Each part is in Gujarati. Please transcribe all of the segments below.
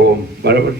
ઓમ બરાબર.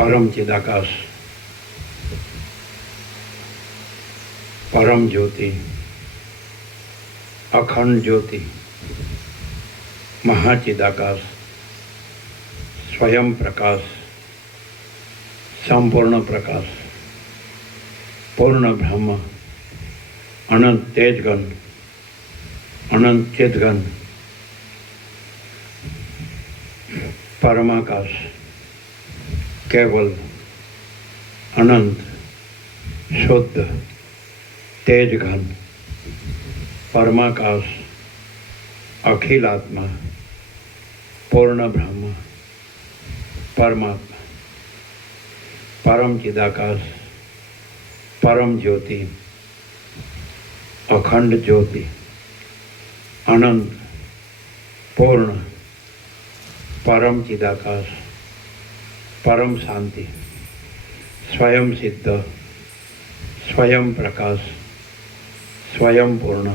परम चिदाकाश, परम ज्योति, अखंड ज्योति, महाचिदाकाश, स्वयं प्रकाश, संपूर्ण प्रकाश, पूर्ण ब्रह्म, अनंत तेजगन, अनंत चिदगन, परमाकाश, केवल अनंत शुद्ध तेज घन परमाकाश, अखिल आत्मा, पूर्ण ब्रह्म, परमात्मा, परम चिदाकाश, परम ज्योति, अखंड ज्योति, अनंत पूर्ण परम चिदाकाश, परम शांति, स्वयं सिद्ध, स्वयं प्रकाश, स्वयं पूर्ण,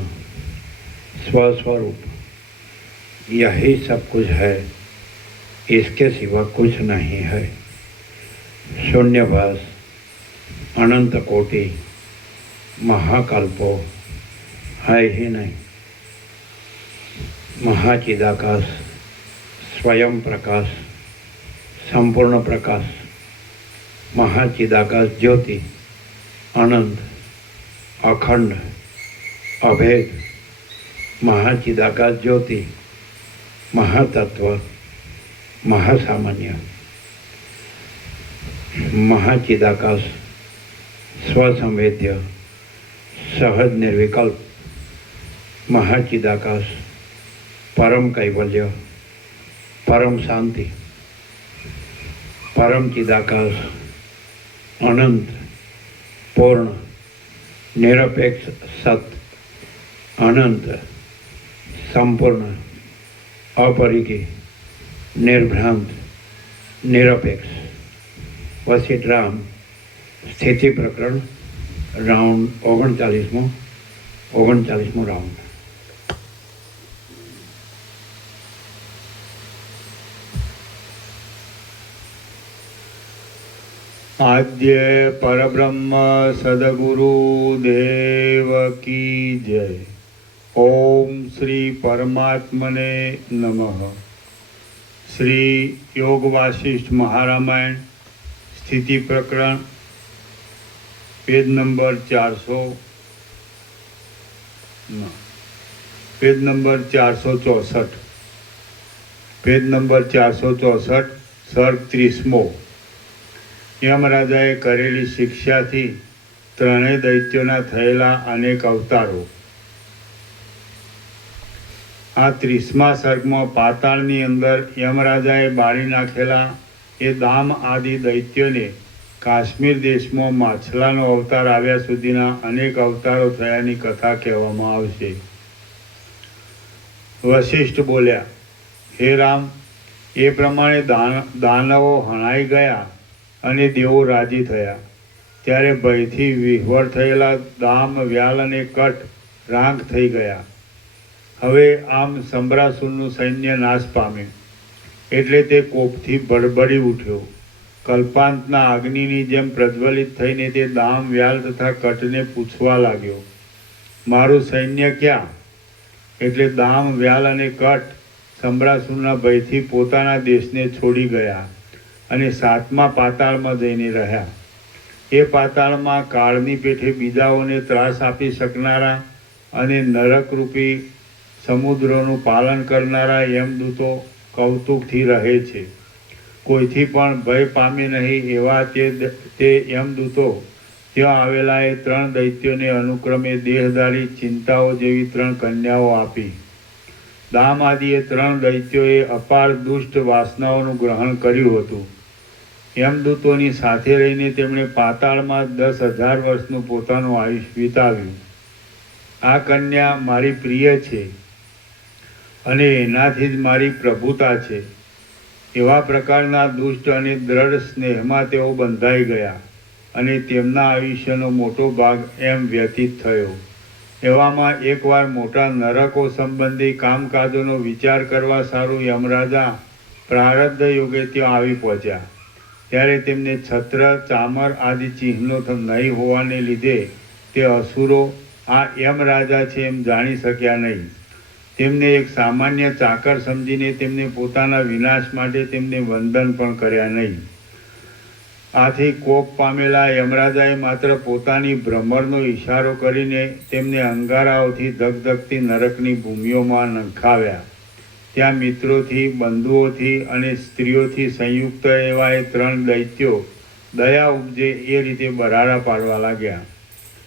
स्वस्वरूप, यही सब कुछ है, इसके सिवा कुछ नहीं है। शून्यभास, अनंत कोटि, महाकल्पो है ही नहीं। महाचिदाकाश, स्वयं प्रकाश, संपूर्ण प्रकाश, महाचिदाकाश ज्योति, अनंत, अखंड, अभेद, महाचिदाकाश ज्योति, महातत्व, महासामान्य, महाचिदाकाश, स्वसंवेद्य, सहज निर्विकल्प, महाचिदाकाश, परम कैवल्य, परम शांति, परम चिदाकाश, अनंत, पूर्ण, निरपेक्ष सत, अनंत, संपूर्ण, अपरिकी, निर्भ्रांत, निरपेक्ष। वशिष्ठ राम स्थिति प्रकरण राउंड 39मो राउंड। આદ્ય પરબ્રહ્મ સદગુરુ દેવ કી જય. ઓમ શ્રી પરમાત્મને નમઃ. શ્રી યોગ વાસિષ્ઠ મહારામાયણ સ્થિતિ પ્રકરણ પેજ નંબર 464. Page number 464, સર્ગ 30મો. યમરાજાએ કરેલી શિક્ષાથી ત્રણેય દૈત્યોના થયેલા અનેક અવતારો. આ 30મા સર્ગમાં પાતાળની અંદર યમરાજાએ બાળી નાખેલા એ દામ આદિ દૈત્યોને કાશ્મીર દેશમાં માછલાનો અવતાર આવ્યા સુધીના અનેક અવતારો થયાની કથા કહેવામાં આવશે. વશિષ્ઠ બોલ્યા, હે રામ, એ પ્રમાણે દાનવો હણાઈ ગયા અને દેવો રાજી થયા. ત્યારે ભયથી વિહવળ થયેલા દામ, વ્યાલ અને કટ રાંક થઈ ગયા. હવે આમ સંભરાસુરનું સૈન્ય નાશ પામ્યું એટલે તે કોપથી બળબડી ઉઠ્યો. કલ્પાંતના અગ્નિની જેમ પ્રજ્વલિત થઈને તે દામ, વ્યાલ તથા કટને પૂછવા લાગ્યો, મારું સૈન્ય ક્યાં? એટલે દામ, વ્યાલ અને કટ સંભરાસુરના ભયથી પોતાના દેશને છોડી ગયા અને 7મા પાતાળમાં જઈને રહ્યા. એ પાતાળમાં કાળની પેઠે બીજાઓને ત્રાસ આપી શકનારા અને નરકરૂપી સમુદ્રોનું પાલન કરનારા યમદૂતો કૌતુકથી રહે છે. કોઈથી પણ ભય પામી નહીં એવા તે યમદૂતો ત્યાં આવેલા એ 3 દૈત્યોને અનુક્રમે દેહધારી ચિંતાઓ જેવી 3 કન્યાઓ આપી. દામ આદિએ 3 દૈત્યોએ અપાર દુષ્ટ વાસનાઓનું ગ્રહણ કર્યું હતું. યમદૂતોની સાથે રહીને તેમણે પાતાળમાં 10,000 વર્ષનું પોતાનું આયુષ્ય વિતાવ્યું. આ કન્યા મારી પ્રિય છે અને એનાથી જ મારી પ્રભુતા છે. એવા પ્રકારના દુષ્ટ અને દ્રઢ સ્નેહમાં તેઓ બંધાઈ ગયા અને તેમના આયુષ્યનો મોટો ભાગ એમ વ્યતીત થયો. એવામાં એકવાર મોટા નરકો સંબંધી કામકાજોનો વિચાર કરવા સારું યમરાજા પ્રારબ્ધ યોગે ત્યાં આવી પહોંચ્યા. ત્યારે તેમને છત્ર, ચામર આદિ ચિહ્નો નહીં હોવાને લીધે તે અસુરો આ યમરાજા છે એમ જાણી શક્યા નહીં. તેમને એક સામાન્ય ચાકર સમજીને તેમને પોતાના વિનાશ માટે તેમને વંદન પણ કર્યા નહીં. આથી કોપ પામેલા યમરાજાએ માત્ર પોતાની ભ્રમરનો ઈશારો કરીને તેમને અંગારાઓથી ધગધગતી નરકની ભૂમિઓમાં નંખાવ્યા. ત્યાં મિત્રોથી, બંધુઓથી અને સ્ત્રીઓથી સંયુક્ત એવા એ 3 દૈત્યો દયા ઉપજે એ રીતે બરાડા પાડવા લાગ્યા.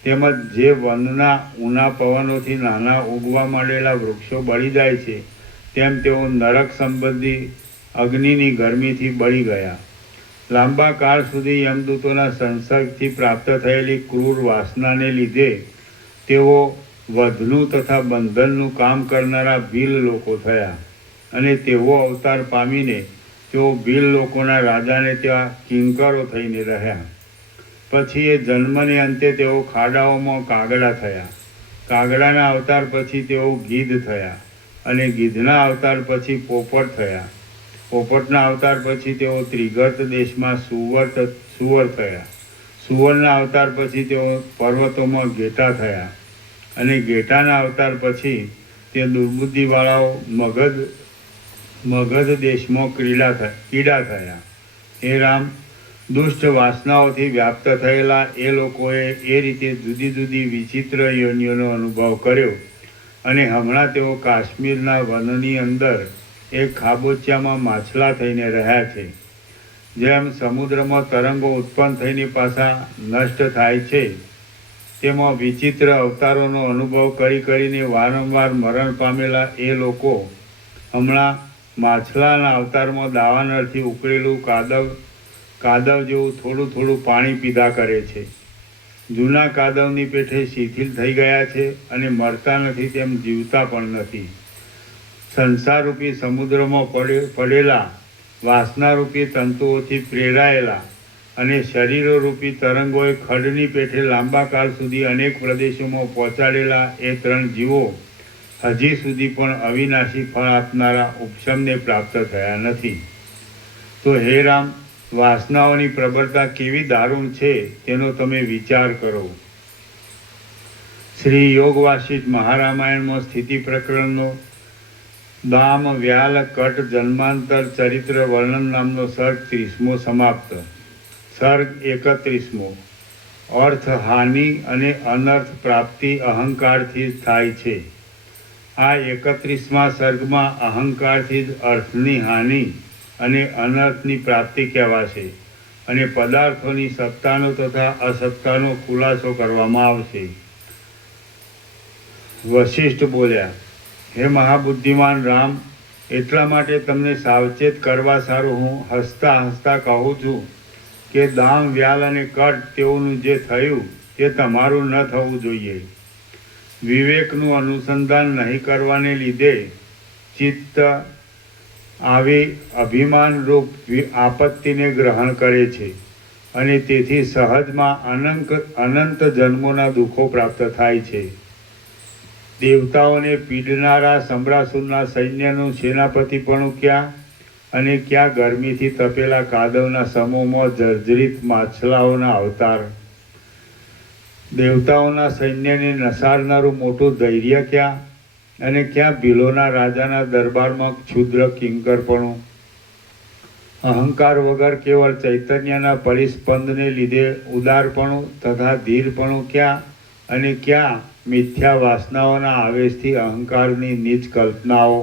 તેમજ જે વનના ઊના પવનોથી નાના ઉગવા માંડેલા વૃક્ષો બળી જાય છે તેમ તેઓ નરક સંબંધી અગ્નિની ગરમીથી બળી ગયા. લાંબા કાળ સુધી યમદૂતોના સંસર્ગથી પ્રાપ્ત થયેલી ક્રૂર વાસનાને લીધે તેઓ વધનું તથા બંધનનું કામ કરનારા ભીલ લોકો થયા અને તેવો અવતાર પામીને તેઓ ભીલ લોકોના રાજાને ત્યાં કિંકરો થઈને રહ્યા. પછી એ જન્મને અંતે તેઓ ખાડાઓમાં કાગડા થયા. કાગડાના અવતાર પછી તેઓ ગીધ થયા અને ગીધના અવતાર પછી પોપટ થયા. પોપટના અવતાર પછી તેઓ ત્રિગર્ત દેશમાં સુવર થયા. સુવરના અવતાર પછી તેઓ પર્વતોમાં ઘેટા થયા અને ઘેટાના અવતાર પછી તે દુર્બુદ્ધિવાળાઓ મગધ દેશમાં કીડા થયા. હે રામ, દુષ્ટ વાસનાઓથી વ્યાપ્ત થયેલા એ લોકોએ એ રીતે જુદી જુદી વિચિત્ર યોનિઓનો અનુભવ કર્યો અને હમણાં તેઓ કાશ્મીરના વનની અંદર એક ખાબોચિયામાં માછલા થઈને રહ્યા છે. જેમ સમુદ્રમાં તરંગો ઉત્પન્ન થઈને પાછા નષ્ટ થાય છે તેમાં વિચિત્ર અવતારોનો અનુભવ કરીને વારંવાર મરણ પામેલા એ લોકો હમણાં માછલાના અવતારમાં દાવાનળથી ઉકળેલું કાદવ જેવું થોડું થોડું પાણી પીધા કરે છે. જૂના કાદવની પેઠે શિથિલ થઈ ગયા છે અને મરતા નથી તેમ જીવતા પણ નથી. સંસારરૂપી સમુદ્રમાં પડેલા વાસનારૂપી તંતુઓથી પ્રેરાયેલા અને શરીરોરૂપી તરંગોએ ખડની પેઠે લાંબા કાળ સુધી અનેક પ્રદેશોમાં પહોંચાડેલા એ 3 જીવો હજી સુધી પણ અવિનાશી ફળ આપનારા ઉપશમને પ્રાપ્ત થયા નથી. તો હે રામ, વાસનાઓની પ્રબળતા કેવી દારૂણ છે તેનો તમે વિચાર કરો. શ્રી યોગ વાસિષ્ઠ મહારામાયણમાં સ્થિતિ પ્રકરણનો દામ વ્યાલ કટ જન્માંતર ચરિત્ર વર્ણન નામનો સર્ગ 30મો સમાપ્ત. સર્ગ 31મો. અર્થ હાનિ અને અનર્થ પ્રાપ્તિ અહંકારથી જ થાય છે. આ 31મા સર્ગમાં અહંકારથી જ અર્થની હાનિ અને અનર્થની પ્રાપ્તિ કહેવાશે અને પદાર્થોની સત્તાનો તથા અસત્તાનો ખુલાસો કરવામાં આવશે. વશિષ્ઠ બોલ્યા, હે મહાબુદ્ધિમાન રામ, એટલા માટે તમને સાવચેત કરવા સારું હું હસતા હસતા કહું છું કે દામ વ્યાલ અને કટ તેઓનું જે થયું તે તમારું ન થવું જોઈએ. વિવેકનું અનુસંધાન નહીં કરવાને લીધે ચિત્ત આવી અભિમાનરૂપ આપત્તિને ગ્રહણ કરે છે અને તેથી સહજમાં અનંત જન્મોના દુઃખો પ્રાપ્ત થાય છે. દેવતાઓને પીડનારા સંભ્રાસુરના સૈન્યનું સેનાપતિપણું ક્યાં અને ક્યાં ગરમીથી તપેલા કાદવના સમૂહમાં જર્જરિત માછલાઓના અવતાર. દેવતાઓના સૈન્યને નસારનારું મોટું ધૈર્ય ક્યાં અને ક્યાં ભીલોના રાજાના દરબારમાં ક્ષુદ્ર કિંકરપણું. અહંકાર વગર કેવળ ચૈતન્યના પરિસ્પંદને લીધે ઉદારપણું તથા ધીરપણું ક્યાં અને ક્યાં મિથ્યા વાસનાઓના આવેશથી અહંકારની નીચ કલ્પનાઓ.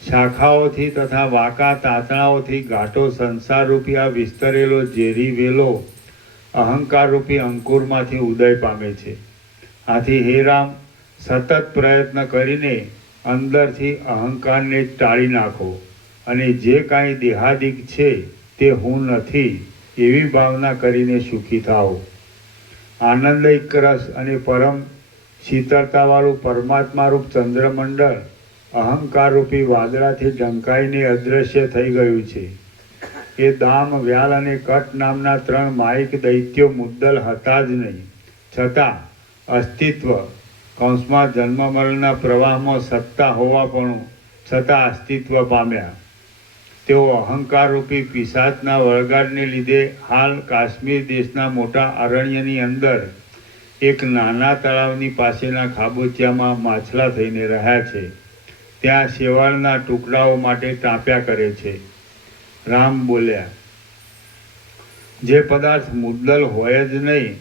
શાખાઓથી તથા વાંકા તાતણાઓથી ઘાટો સંસારરૂપી આ વિસ્તરેલો ઝેરી વેલો અહંકારરૂપી અંકુરમાંથી ઉદય પામે છે. આથી હે રામ, સતત પ્રયત્ન કરીને અંદરથી અહંકારને ટાળી નાખો અને જે કાંઈ દેહાદિક છે તે હું નથી એવી ભાવના કરીને સુખી થાઓ. આનંદિક રસ અને પરમ શીતળતાવાળું પરમાત્મારૂપ ચંદ્રમંડળ અહંકારરૂપી વાદળાથી ઢંકાઈને અદૃશ્ય થઈ ગયું છે. એ દામ વ્યાલ અને કટ નામના 3 માયિક દૈત્યો મુદ્દલ હતા જ નહીં, છતાં અસ્તિત્વ કૌંસમાં જન્મ મરણના પ્રવાહમાં સત્તા હોવાપણું છતાં અસ્તિત્વ પામ્યા. તેઓ અહંકારરૂપી પિશાચના વળગાડને લીધે હાલ કાશ્મીર દેશના મોટા અરણ્યની અંદર એક નાના તળાવની પાસેના ખાબોચિયામાં માછલા થઈને રહ્યા છે. ત્યાં શેવાળના ટુકડાઓ માટે ટાંપ્યા કરે છે. રામ બોલ્યા, જે પદાર્થ મુદ્દલ હોય જ નહીં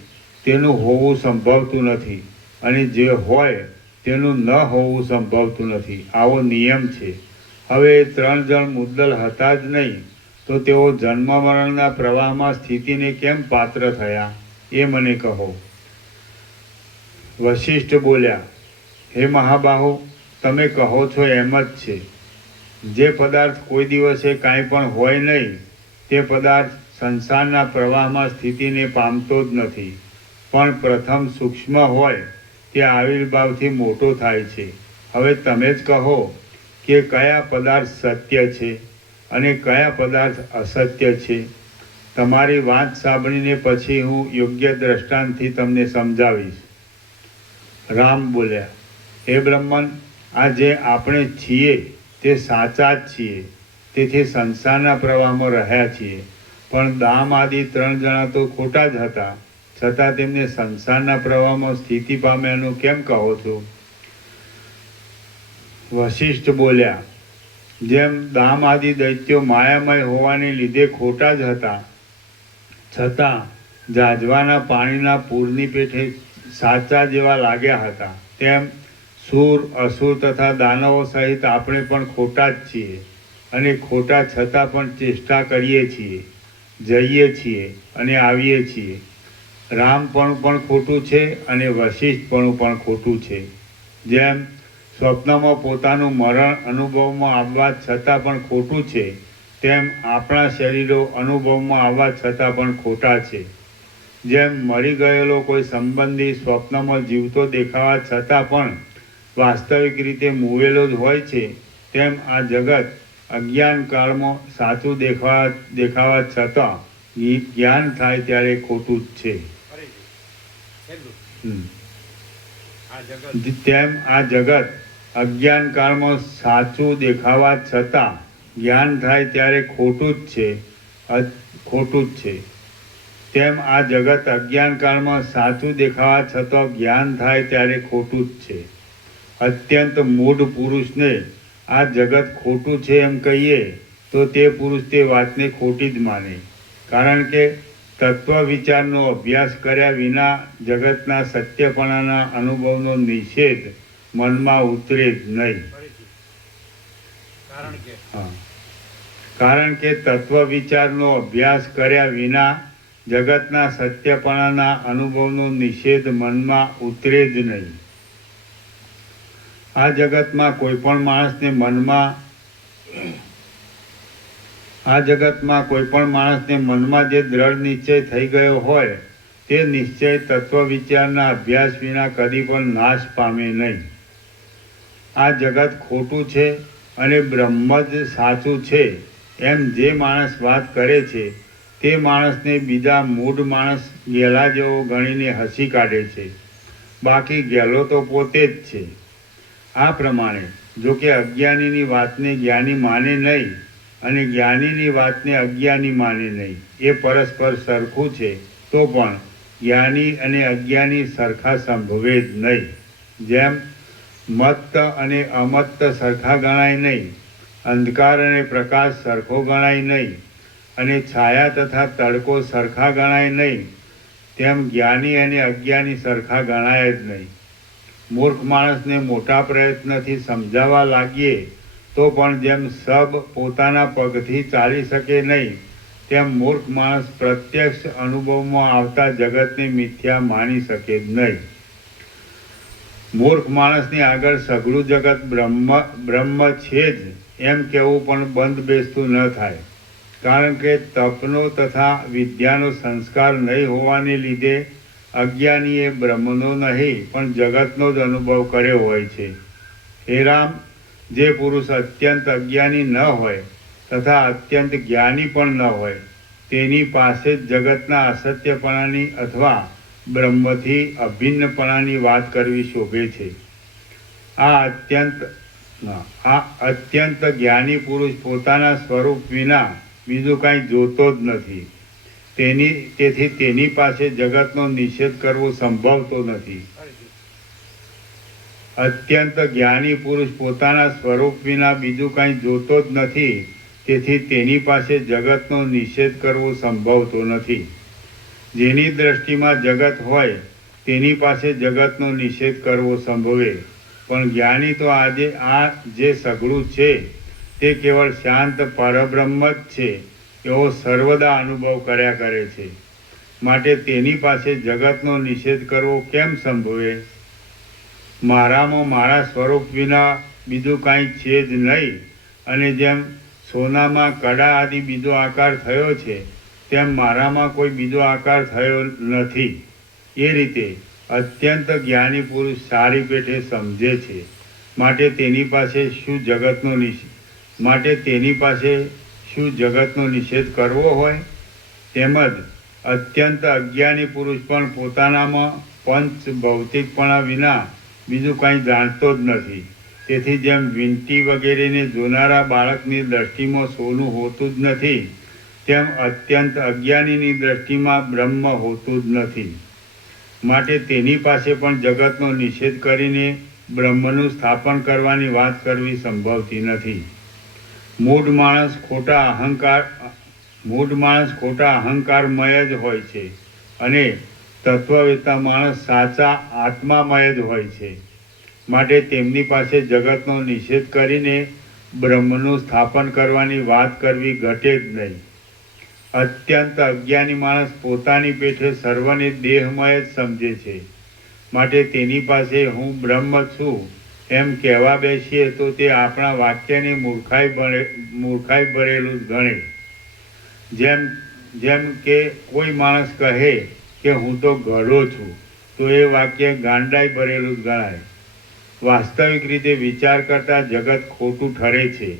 તેનું હોવું સંભવતું નથી અને જે હોય તેનું ન હોવું સંભવતું નથી, આવો નિયમ છે. હવે 3 જણ મુદ્દલ હતા જ નહીં તો તેઓ જન્મ મરણના પ્રવાહમાં સ્થિતિને કેમ પાત્ર થયા એ મને કહો. વશિષ્ઠ બોલ્યા, હે મહાબાહુ, તમે કહો છો એમ જ છે. જે પદાર્થ કોઈ દિવસે કાંઈ પણ હોય નહીં તે પદાર્થ સંસારના પ્રવાહમાં સ્થિતિને પામતો જ નથી, પણ પ્રથમ સૂક્ષ્મ હોય તે આવિર્ભાવથી મોટો થાય છે. હવે તમે જ કહો કે કયા પદાર્થ સત્ય છે અને કયા પદાર્થ અસત્ય છે. તમારી વાત સાંભળીને પછી હું યોગ્ય દ્રષ્ટાંતથી તમને સમજાવીશ. રામ બોલ્યા, હે બ્રહ્મન, આ જે આપણે છીએ તે સાચા જ છીએ, તેથી સંસારના પ્રવાહમાં રહ્યા છીએ. પણ દામ આદિ 3 જણા તો ખોટા જ હતા, છતાં તેમને સંસારના પ્રવાહમાં સ્થિતિ પામ્યાનું કેમ કહો છો? વશિષ્ઠ બોલ્યા, જેમ દામ આદિ દૈત્યો માયામય હોવાને લીધે ખોટા જ હતા, છતાં જાજવાના પાણીના પૂરની પેઠે સાચા જેવા લાગ્યા હતા, તેમ સૂર અસુર તથા દાનવો સહિત આપણે પણ ખોટા જ છીએ અને ખોટા છતાં પણ ચેષ્ટા કરીએ છીએ, જઈએ છીએ અને આવીએ છીએ. રામપણું પણ ખોટું છે અને વશિષ્ઠપણું પણ ખોટું છે. જેમ સ્વપ્નમાં પોતાનું મરણ અનુભવમાં આવવા છતાં પણ ખોટું છે, તેમ આપણા શરીરો અનુભવમાં આવવા છતાં પણ ખોટા છે. જેમ મરી ગયેલો કોઈ સંબંધી સ્વપ્નમાં જીવતો દેખાવા છતાં પણ વાસ્તવિક રીતે મૂવેલો જ હોય છે, તેમ આ જગત અજ્ઞાન કાળમાં સાચું દેખાવા છતાં જ્ઞાન થાય ત્યારે ખોટું જ છે. તેમ આ જગત અજ્ઞાન કાળમાં સાચું દેખાવા છતાં જ્ઞાન થાય ત્યારે ખોટું જ છે ખોટું જ છે. તેમ આ જગત અજ્ઞાનકાળમાં સાચું દેખાવા છતાં જ્ઞાન થાય ત્યારે ખોટું જ છે. અત્યંત મૂઢ પુરુષને આ જગત ખોટું છે એમ કહીએ તો તે પુરુષ તે વાતને ખોટી જ માને. કારણ કે તત્વ વિચારનો અભ્યાસ કર્યા વિના જગતના સત્યપણાના અનુભવનો નિષેધ મનમાં ઉતરે જ નહીં. કારણ કે તત્વ વિચારનો અભ્યાસ કર્યા વિના જગતના સત્યપણાના અનુભવનો નિષેધ મનમાં ઉતરે જ નહીં. આ જગતમાં કોઈ પણ માણસને મનમાં જે દ્રઢ નિશ્ચય થઈ ગયો હોય તે નિશ્ચય તત્વ વિચારના અભ્યાસ વિના કદી પણ નાશ પામે નહીં. આ જગત ખોટું છે અને બ્રહ્મ જ સાચું છે એમ જે માણસ વાત કરે છે તે માણસને બીજા મૂઢ માણસ ગેલા જેવો ગણીને હસી કાઢે છે. બાકી ગેલો તો પોતે જ છે. આ પ્રમાણે જો કે અજ્ઞાનીની વાતને જ્ઞાની માને નહીં અને જ્ઞાનીની વાતને અજ્ઞાની માને નહીં, એ પરસ્પર સરખું છે તો પણ જ્ઞાની અને અજ્ઞાની સરખા સંભવે જ નહીં. જેમ મત્ત અને અમત્ત સરખા ગણાય નહીં, અંધકાર અને પ્રકાશ સરખો ગણાય નહીં અને છાયા તથા તડકો સરખા ગણાય નહીં, તેમ જ્ઞાની અને અજ્ઞાની સરખા ગણાય જ નહીં. મૂર્ખ માણસને મોટા પ્રયત્નથી સમજાવવા લાગીએ તો પણ જેમ સબ પોતાના પગથી ચાલી શકે નહીં તેમ મૂર્ખ માણસ પ્રત્યક્ષ અનુભવમાં આવતા જગતને મિથ્યા માની શકે જ નહીં. મૂર્ખ માણસની આગળ સઘળું જગત બ્રહ્મ છે જ એમ કહેવું પણ બંધ બેસતું ન થાય. કારણ કે તપનો તથા વિદ્યાનો સંસ્કાર નહીં હોવાને લીધે અજ્ઞાનીએ બ્રહ્મનો નહીં પણ જગતનો જ અનુભવ કર્યો હોય છે. હે રામ, જે પુરુષ અત્યંત અજ્ઞાની ન હોય તથા અત્યંત જ્ઞાની પણ ન હોય તેની પાસે જ જગતના અસત્યપણાની અથવા બ્રહ્મથી અભિન્નપણાની વાત કરવી શોભે છે. આ અત્યંત જ્ઞાની પુરુષ પોતાના સ્વરૂપ વિના બીજું કાંઈ જોતો જ નથી. તેથી તેની પાસે જગતનો નિષેધ કરવો સંભવતો નથી. અત્યંત જ્ઞાની પુરુષ પોતાના સ્વરૂપ વિના બીજું કાંઈ જોતો જ નથી. તેથી તેની પાસે જગતનો નિષેધ કરવો સંભવતો નથી. જેની દ્રષ્ટિમાં જગત હોય તેની પાસે જગતનો નિષેધ કરવો સંભવે. પણ જ્ઞાની તો આજે આ જે સઘળું છે તે કેવળ શાંત પરબ્રહ્મ જ છે એવો સર્વદા અનુભવ કર્યા કરે છે. માટે તેની પાસે જગતનો નિષેધ કરવો કેમ સંભવે? મારામાં મારા સ્વરૂપ વિના બીજું કાંઈ છે જ નહીં અને જેમ સોનામાં કડા આદિ બીજો આકાર થયો છે તેમ મારામાં કોઈ બીજો આકાર થયો નથી. એ રીતે અત્યંત જ્ઞાની પુરુષ સારી પેઠે સમજે છે. માટે તેની પાસે શું જગતનો નિષેધ કરવો હોય? તેમજ અત્યંત અજ્ઞાની પુરુષ પણ પોતાનામાં પંચ ભૌતિકપણા વિના બીજું કાંઈ જાણતો જ નથી. તેથી જેમ વીંટી વગેરેને જોનારા બાળકની દ્રષ્ટિમાં સોનું હોતું જ નથી તેમ અત્યંત અજ્ઞાનીની દ્રષ્ટિમાં બ્રહ્મ હોતું જ નથી. માટે તેની પાસે પણ જગતનો નિષેધ કરીને બ્રહ્મનું સ્થાપન કરવાની વાત કરવી સંભવતી નથી. મૂઢ માણસ ખોટા અહંકારમય જ હોય છે અને તત્વવેત્તા માણસ સાચા આત્મામય જ હોય છે. માટે તેમની પાસે જગતનો નિષેધ કરીને બ્રહ્મનું સ્થાપન કરવાની વાત કરવી ઘટે જ નહીં. અત્યંત અજ્ઞાની માણસ પોતાની પેઠે સર્વને દેહમય જ સમજે છે. માટે તેની પાસે હું બ્રહ્મ છું એમ કહેવા બેસીએ તો તે આપણા વાક્યની મૂર્ખાઈ ભરેલું જ ગણે. જેમ કે કોઈ માણસ કહે કે હું તો ઘડો છું તો એ વાક્ય ગાંડાઈ ભરેલું જ ગણાય. વાસ્તવિક રીતે વિચાર કરતાં જગત ખોટું ઠરે છે.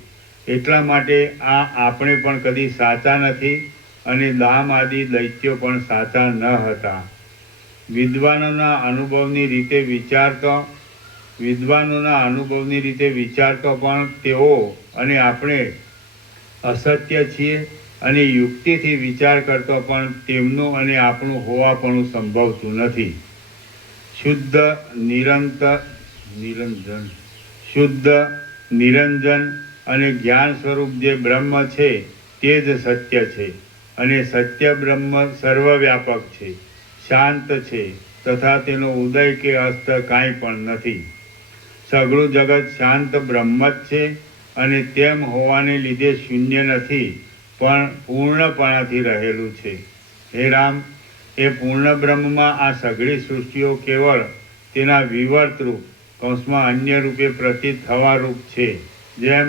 એટલા માટે આપણે પણ કદી સાચા નથી અને દામ આદિ દૈત્યો પણ સાચા ન હતા. વિદ્વાનોના અનુભવની રીતે વિચારતો પણ તેઓ અને આપણે અસત્ય છીએ અને યુક્તિથી વિચાર કરતો પણ તેમનું અને આપણું હોવાપણું સંભવતું નથી. શુદ્ધ નિરંજન અને જ્ઞાન સ્વરૂપ જે બ્રહ્મ છે તે જ સત્ય છે. અને સત્ય બ્રહ્મ સર્વવ્યાપક છે, શાંત છે, તથા તેનો ઉદય કે અસ્ત કાંઈ પણ નથી. સઘળું જગત શાંત બ્રહ્મ જ છે અને તેમ હોવાને લીધે શૂન્ય નથી, પણ પૂર્ણપણાથી રહેલું છે. હે રામ, એ પૂર્ણ બ્રહ્મમાં આ સઘળી સૃષ્ટિઓ કેવળ તેના વિવર્તરૂપ અન્ય રૂપે પ્રતીત થવા રૂપ છે. જેમ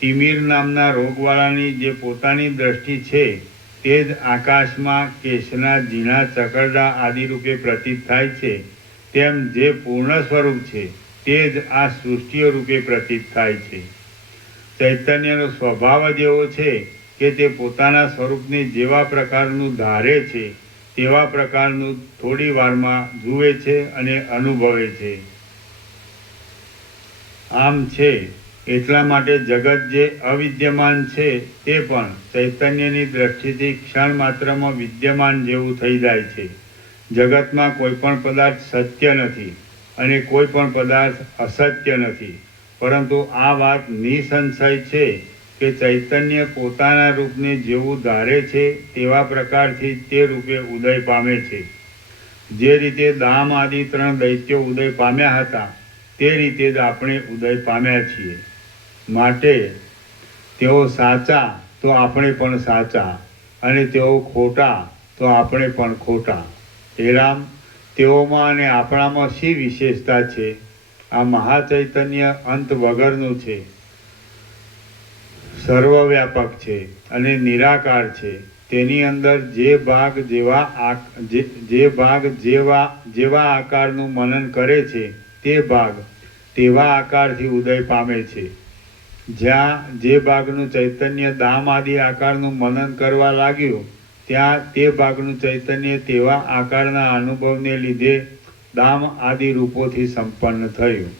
તિમિર નામના રોગવાળાની જે પોતાની દ્રષ્ટિ છે તે જ આકાશમાં કેશના ઝીણા ચકરડા આદિ રૂપે પ્રતીત થાય છે, તેમ જે પૂર્ણ સ્વરૂપ છે તે જ આ સૃષ્ટિઓ રૂપે પ્રતીત થાય છે. ચૈતન્યનો સ્વભાવ જ એવો છે કે તે પોતાના સ્વરૂપને જેવા પ્રકારનું ધારે છે તેવા પ્રકારનું થોડી વારમાં જુએ છે અને અનુભવે છે. આમ છે એટલા માટે જગત જે અવિદ્યમાન છે તે પણ ચૈતન્યની દ્રષ્ટિથી ક્ષણ માત્રમાં વિદ્યમાન જેવું થઈ જાય છે. જગતમાં કોઈ પણ પદાર્થ સત્ય નથી અને કોઈ પણ પદાર્થ અસત્ય નથી, પરંતુ આ વાત નિસંશય છે કે ચૈતન્ય પોતાના રૂપને જેવું ધારે છે તેવા પ્રકારથી તે રૂપે ઉદય પામે છે. જે રીતે દામ આદિ 3 દૈત્યો ઉદય પામ્યા હતા તે રીતે જ આપણે ઉદય પામ્યા છીએ. માટે તેઓ સાચા તો આપણે પણ સાચા, અને તેઓ ખોટા તો આપણે પણ ખોટા. હે રામ, તેઓમાં અને આપણામાં શી વિશેષતા છે? આ મહાચૈતન્ય અંત વગરનું છે, સર્વવ્યાપક છે અને નિરાકાર છે. તેની અંદર જે ભાગ જેવા આકારનું મનન કરે છે તે ભાગ તેવા આકારથી ઉદય પામે છે. જ્યાં જે ભાગનું ચૈતન્ય દામ આદિ આકારનું મનન કરવા લાગ્યું ત્યાં તે ભાગનું ચૈતન્ય તેવા આકારના અનુભવને લીધે દામ આદિ રૂપોથી સંપન્ન થયું.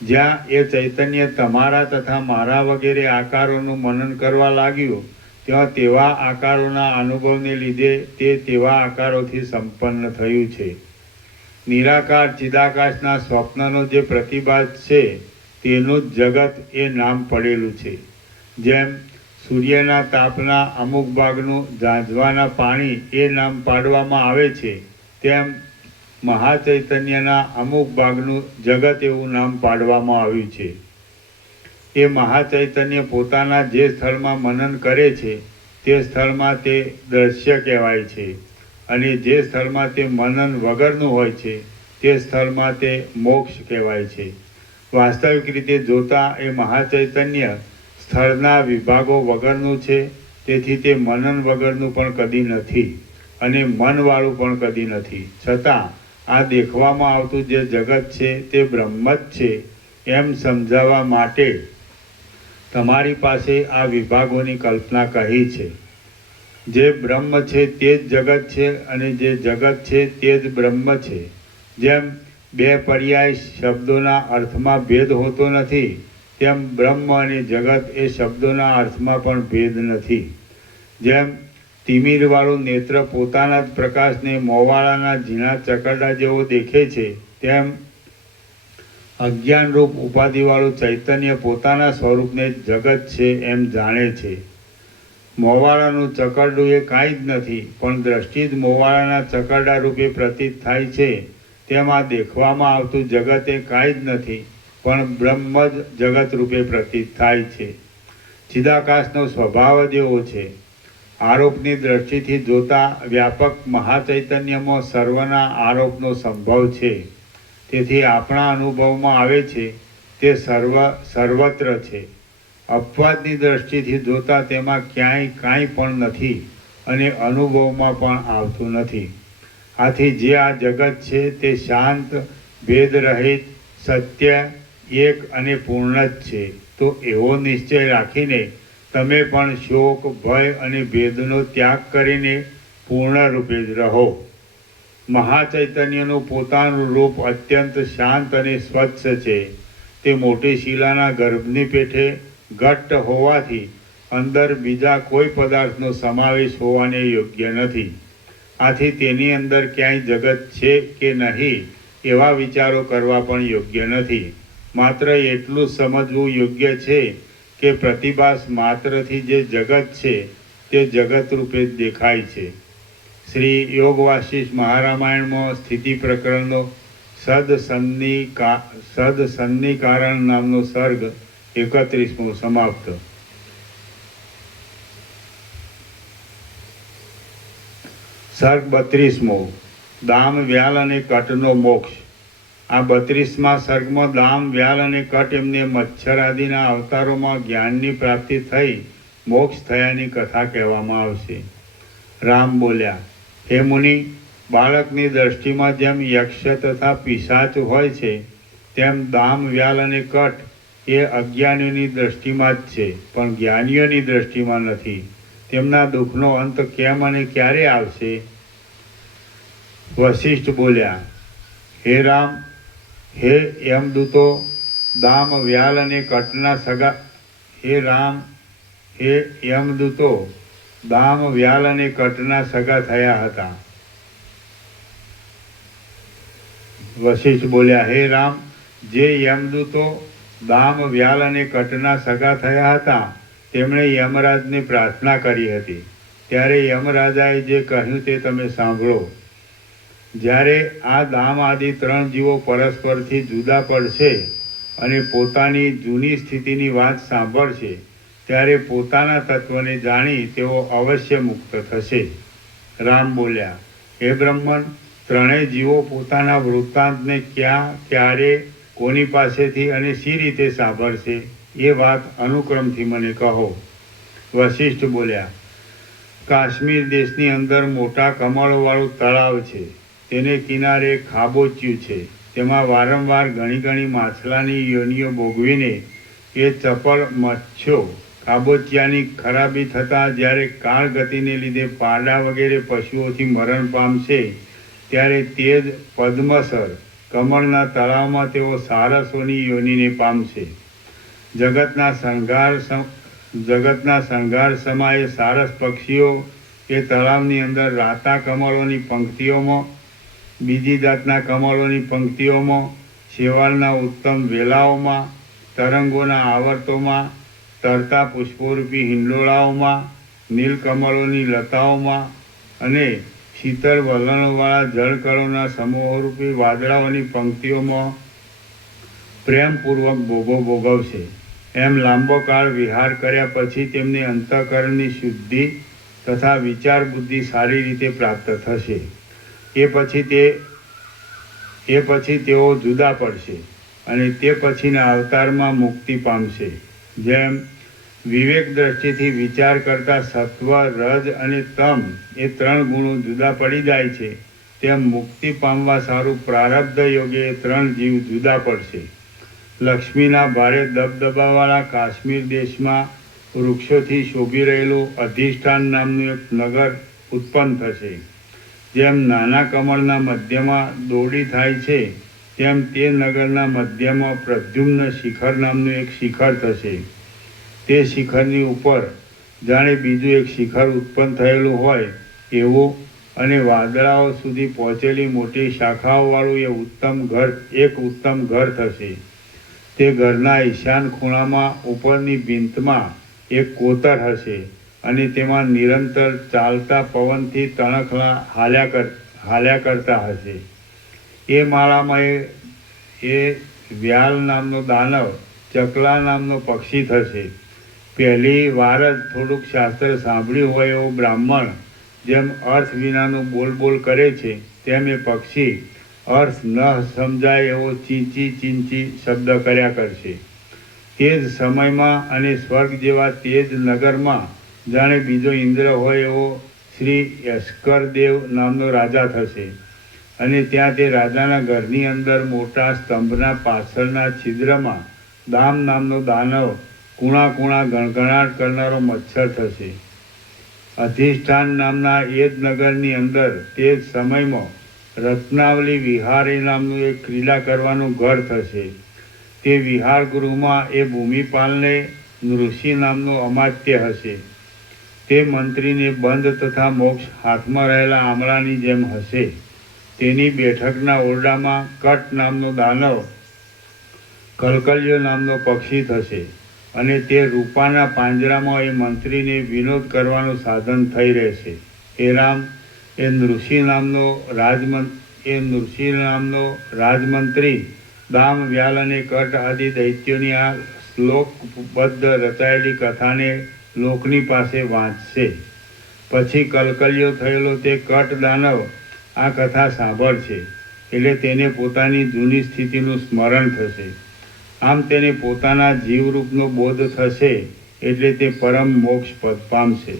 જ્યાં એ ચૈતન્ય તમારા તથા મારા વગેરે આકારોનું મનન કરવા લાગ્યું ત્યાં તેવા આકારોના અનુભવને લીધે તે તેવા આકારોથી સંપન્ન થયું છે. નિરાકાર ચિદાકાશના સ્વપ્નનો જે પ્રતિભાસ છે તેનું જ જગત એ નામ પડેલું છે. જેમ સૂર્યના તાપના અમુક ભાગનું ઝાંઝવાના પાણી એ નામ પાડવામાં આવે છે, તેમ મહાચૈતન્યના અમુક ભાગનું જગત એવું નામ પાડવામાં આવ્યું છે. એ મહાચૈતન્ય પોતાના જે સ્થળમાં મનન કરે છે તે સ્થળમાં તે દ્રશ્ય કહેવાય છે, અને જે સ્થળમાં તે મનન વગરનું હોય છે તે સ્થળમાં તે મોક્ષ કહેવાય છે. વાસ્તવિક રીતે જોતા એ મહાચૈતન્ય સ્થળના વિભાગો વગરનું છે, તેથી તે મનન વગરનું પણ કદી નથી અને મનવાળું પણ કદી નથી. છતાં આ દેખવામાં આવતું જે જગત છે તે બ્રહ્મ જ છે એમ સમજાવવા માટે તમારી પાસે આ વિભાગોની કલ્પના કહી છે. જે બ્રહ્મ છે તે જ જગત છે અને જે જગત છે તે જ બ્રહ્મ છે. જેમ 2 પર્યાય શબ્દોના અર્થમાં ભેદ હોતો નથી, તેમ બ્રહ્મ અને જગત એ શબ્દોના અર્થમાં પણ ભેદ નથી. જેમ તિમિરવાળું નેત્ર પોતાના જ પ્રકાશને મોવાળાના ઝીણા ચકરડા જેવો દેખે છે, તેમ અજ્ઞાનરૂપ ઉપાધિવાળું ચૈતન્ય પોતાના સ્વરૂપને જગત છે એમ જાણે છે. મોવાળાનું ચકરડું એ કાંઈ જ નથી, પણ દ્રષ્ટિ જ મોવાળાના ચકરડા રૂપે પ્રતીત થાય છે. તેમાં દેખવામાં આવતું જગત એ કાંઈ જ નથી, પણ બ્રહ્મ જ જગત રૂપે પ્રતીત થાય છે. ચિદાકાશનો સ્વભાવ જ એવો છે. આરોપની દ્રષ્ટિથી જોતા વ્યાપક મહાચૈતન્યમાં સર્વના આરોપનો સંભવ છે. તેથી આપણા અનુભવમાં આવે છે તે સર્વત્ર છે. અપવાદની દ્રષ્ટિથી જોતા તેમાં ક્યાંય કાંઈ પણ નથી અને અનુભવમાં પણ આવતું નથી. આથી જે આ જગત છે તે શાંત, ભેદરહિત, સત્ય, એક અને પૂર્ણ જ છે. તો એવો નિશ્ચય રાખીને તમે પણ શોક, ભય અને ભેદનો ત્યાગ કરીને પૂર્ણ રૂપે જ રહો. મહાચૈતન્યનું પોતાનું રૂપ અત્યંત શાંત અને સ્વચ્છ છે. તે મોટી શિલાના ગર્ભની પેઠે ઘટ્ટ હોવાથી અંદર બીજા કોઈ પદાર્થનો સમાવેશ હોવાને યોગ્ય નથી. આથી તેની અંદર ક્યાંય જગત છે કે નહીં એવા વિચારો કરવા પણ યોગ્ય નથી. માત્ર એટલું જ સમજવું યોગ્ય છે કે પ્રતિભાસ માત્રથી જે જગત છે તે જગત રૂપે જ દેખાય છે. શ્રી યોગ વાસિષ્ઠ મહારામાયણમાં સ્થિતિ પ્રકરણનો સદસન્નિકારણ નામનો સર્ગ 31મો સમાપ્ત. સર્ગ 32મો દામ વ્યાલ અને કટનો મોક્ષ. આ 32મા સર્ગમાં દામ વ્યાલ અને કટ એમને મચ્છર આદિના અવતારોમાં જ્ઞાનની પ્રાપ્તિ થઈ મોક્ષ થયાની કથા કહેવામાં આવશે. રામ બોલ્યા, હે મુનિ, બાળકની દ્રષ્ટિમાં જેમ યક્ષ તથા પિશાચ હોય છે તેમ દામ વ્યાલ અને કટ એ અજ્ઞાનીઓની દ્રષ્ટિમાં જ છે, પણ જ્ઞાનીઓની દ્રષ્ટિમાં નથી. તેમના દુઃખનો અંત કેમ અને ક્યારે આવશે? વશિષ્ઠ બોલ્યા, હે રામ, હે યમદૂતો, દામ વ્યાલ અને કટના સગા હે રામ, હે યમદૂતો, દામ વ્યાલ અને કટના સગા થયા હતા. વશિષ્ઠ બોલ્યા, હે રામ, જે યમદૂતો દામ વ્યાલ અને કટના સગા થયા હતા તેમણે યમરાજને પ્રાર્થના કરી હતી. ત્યારે યમરાજાએ જે કહ્યું તે તમે સાંભળો. જ્યારે આ દામ આદિ 3 જીવો પરસ્પરથી જુદા પડશે અને પોતાની જૂની સ્થિતિની વાત સાંભળશે ત્યારે પોતાના તત્વને જાણી તેઓ અવશ્ય મુક્ત થશે. રામ બોલ્યા, હે બ્રહ્મન, 3 જીવો પોતાના વૃત્તાંતને ક્યાં, ક્યારે, કોની પાસેથી અને શી રીતે સાંભળશે એ વાત અનુક્રમથી મને કહો. વશિષ્ઠ બોલ્યા, કાશ્મીર દેશની અંદર મોટા કમળોવાળું તળાવ છે. તેને કિનારે ખાબોચિયું છે. તેમાં વારંવાર ઘણી માછલાની યોનિઓ ભોગવીને એ ચપળ મત્સ્યો ખાબોચિયાની ખરાબી થતાં જ્યારે કાળ ગતિને લીધે પાડા વગેરે પશુઓથી મરણ પામશે ત્યારે તે જ પદ્મસર કમળના તળાવમાં તેઓ સારસોની યોનિને પામશે. જગતના શણગાર સમયે સારસ પક્ષીઓ એ તળાવની અંદર રાતા કમળોની પંક્તિઓમાં, બીજી જાતના કમળોની પંક્તિઓમાં, શેવાળના ઉત્તમ વેલાઓમાં, તરંગોના આવર્તોમાં, તરતા પુષ્પોરૂપી હિંડોળાઓમાં, નીલકમળોની લતાઓમાં અને શીતળ વલણોવાળા જળકળોના સમૂહરૂપી વાદળાઓની પંક્તિઓમાં પ્રેમપૂર્વક ભોગો ભોગવશે. એમ લાંબો કાળ વિહાર કર્યા પછી તેમને અંતઃકરણની શુદ્ધિ તથા વિચાર બુદ્ધિ સારી રીતે પ્રાપ્ત થશે. એ પછી તેઓ જુદા પડશે અને તે પછીના અવતારમાં મુક્તિ પામશે. જેમ વિવેક દ્રષ્ટિથી વિચાર કરતા સત્વ, રજ અને તમ એ 3 ગુણો જુદા પડી જાય છે તેમ મુક્તિ પામવા સારું પ્રારબ્ધ યોગે 3 જીવ જુદા પડશે. લક્ષ્મીના ભારે દબદબાવાળા કાશ્મીર દેશમાં વૃક્ષોથી શોભી રહેલું અધિષ્ઠાન નામનું એક નગર ઉત્પન્ન થશે. જેમ નાના કમળના મધ્યમાં દોડી થાય છે તેમ તે નગરના મધ્યમાં પ્રદ્યુમ્ન શિખર નામનું એક શિખર થશે. તે શિખરની ઉપર જાણે બીજું એક શિખર ઉત્પન્ન થયેલું હોય એવું અને વાદળાઓ સુધી પહોંચેલી મોટી શાખાઓવાળું એક ઉત્તમ ઘર થશે. તે ઘરના ઈશાન ખૂણામાં ઉપરની ભીંતમાં એક કોતર હશે અને તેમાં નિરંતર ચાલતા પવનથી તણખલા હાલ્યા કરતા હશે. એ માળામાં એ વ્યાલ નામનો દાનવ ચકલા નામનો પક્ષી થશે. પહેલી વાર જ થોડુંક શાસ્ત્ર સાંભળ્યું હોય એવો બ્રાહ્મણ જેમ અર્થ વિનાનું બોલ કરે છે તેમ એ પક્ષી અર્થ ન સમજાય એવો ચીંચી ચીંચી શબ્દ કર્યા કરશે. તે જ સમયમાં અને સ્વર્ગ જેવા તે જ નગરમાં જાણે બીજો ઇન્દ્ર હોય એવો શ્રી યસ્કરદેવ નામનો રાજા થશે અને ત્યાં તે રાજાના ઘરની અંદર મોટા સ્તંભના પાછળના છિદ્રમાં દામ નામનો દાનવ કુણા ગણગણાટ કરનારો મચ્છર થશે. અધિષ્ઠાન નામના એ જ નગરની અંદર તે જ સમયમાં રત્નાવલી વિહારી નામનું એક ક્રીડા કરવાનું ઘર થશે. તે વિહાર ગૃહમાં એ ભૂમિપાલને ઋષિ નામનું અમાત્ય હશે. તે મંત્રીને બંધ તથા મોક્ષ હાથમાં રહેલા આમળાની જેમ હશે. તેની બેઠકના ઓરડામાં કટ નામનો દાનવ, કલકલિયો નામનો પક્ષી થશે અને તે રૂપાના પાંજરામાં એ મંત્રીને વિનોદ કરવાનું સાધન થઈ રહેશે. હે રામ, એ નૃષિ નામનો રાજમંત્રી દામ, વ્યાલ અને કટ આદિ દૈત્યોની આ શ્લોકબદ્ધ રચાયેલી કથાને લોકની પાસે વાંચશે. પછી કલકલિયો થયેલો તે કટ દાનવ આ કથા સાંભળશે એટલે તેને પોતાની જૂની સ્થિતિનું સ્મરણ થશે. આમ તેને પોતાના જીવરૂપનો બોધ થશે એટલે તે પરમ મોક્ષ પદ પામશે.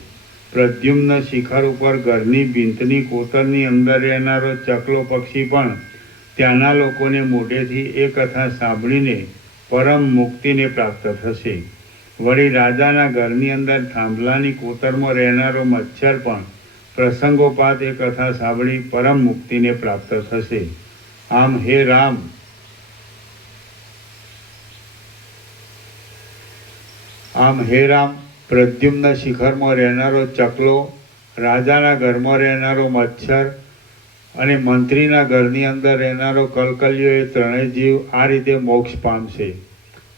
પ્રદ્યુમ્ન શિખર ઉપર ઘરની ભીંતની કોતરની અંદર રહેનારો ચકલો પક્ષી પણ ત્યાંના લોકોને મોઢેથી એ કથા સાંભળીને પરમ મુક્તિને પ્રાપ્ત થશે. વળી રાજાના ઘરની અંદર થાંભલાની કોતરમાં રહેનારો મચ્છર પણ પ્રસંગોપાત એ કથા સાંભળી પરમ મુક્તિને પ્રાપ્ત થશે. આમ હે રામ, પ્રદ્યુમ્ન શિખરમાં રહેનારો ચકલો, રાજાના ઘરમાં રહેનારો મચ્છર અને મંત્રીના ઘરની અંદર રહેનારો કલકલિયો એ ત્રણેય જીવ આ રીતે મોક્ષ પામશે.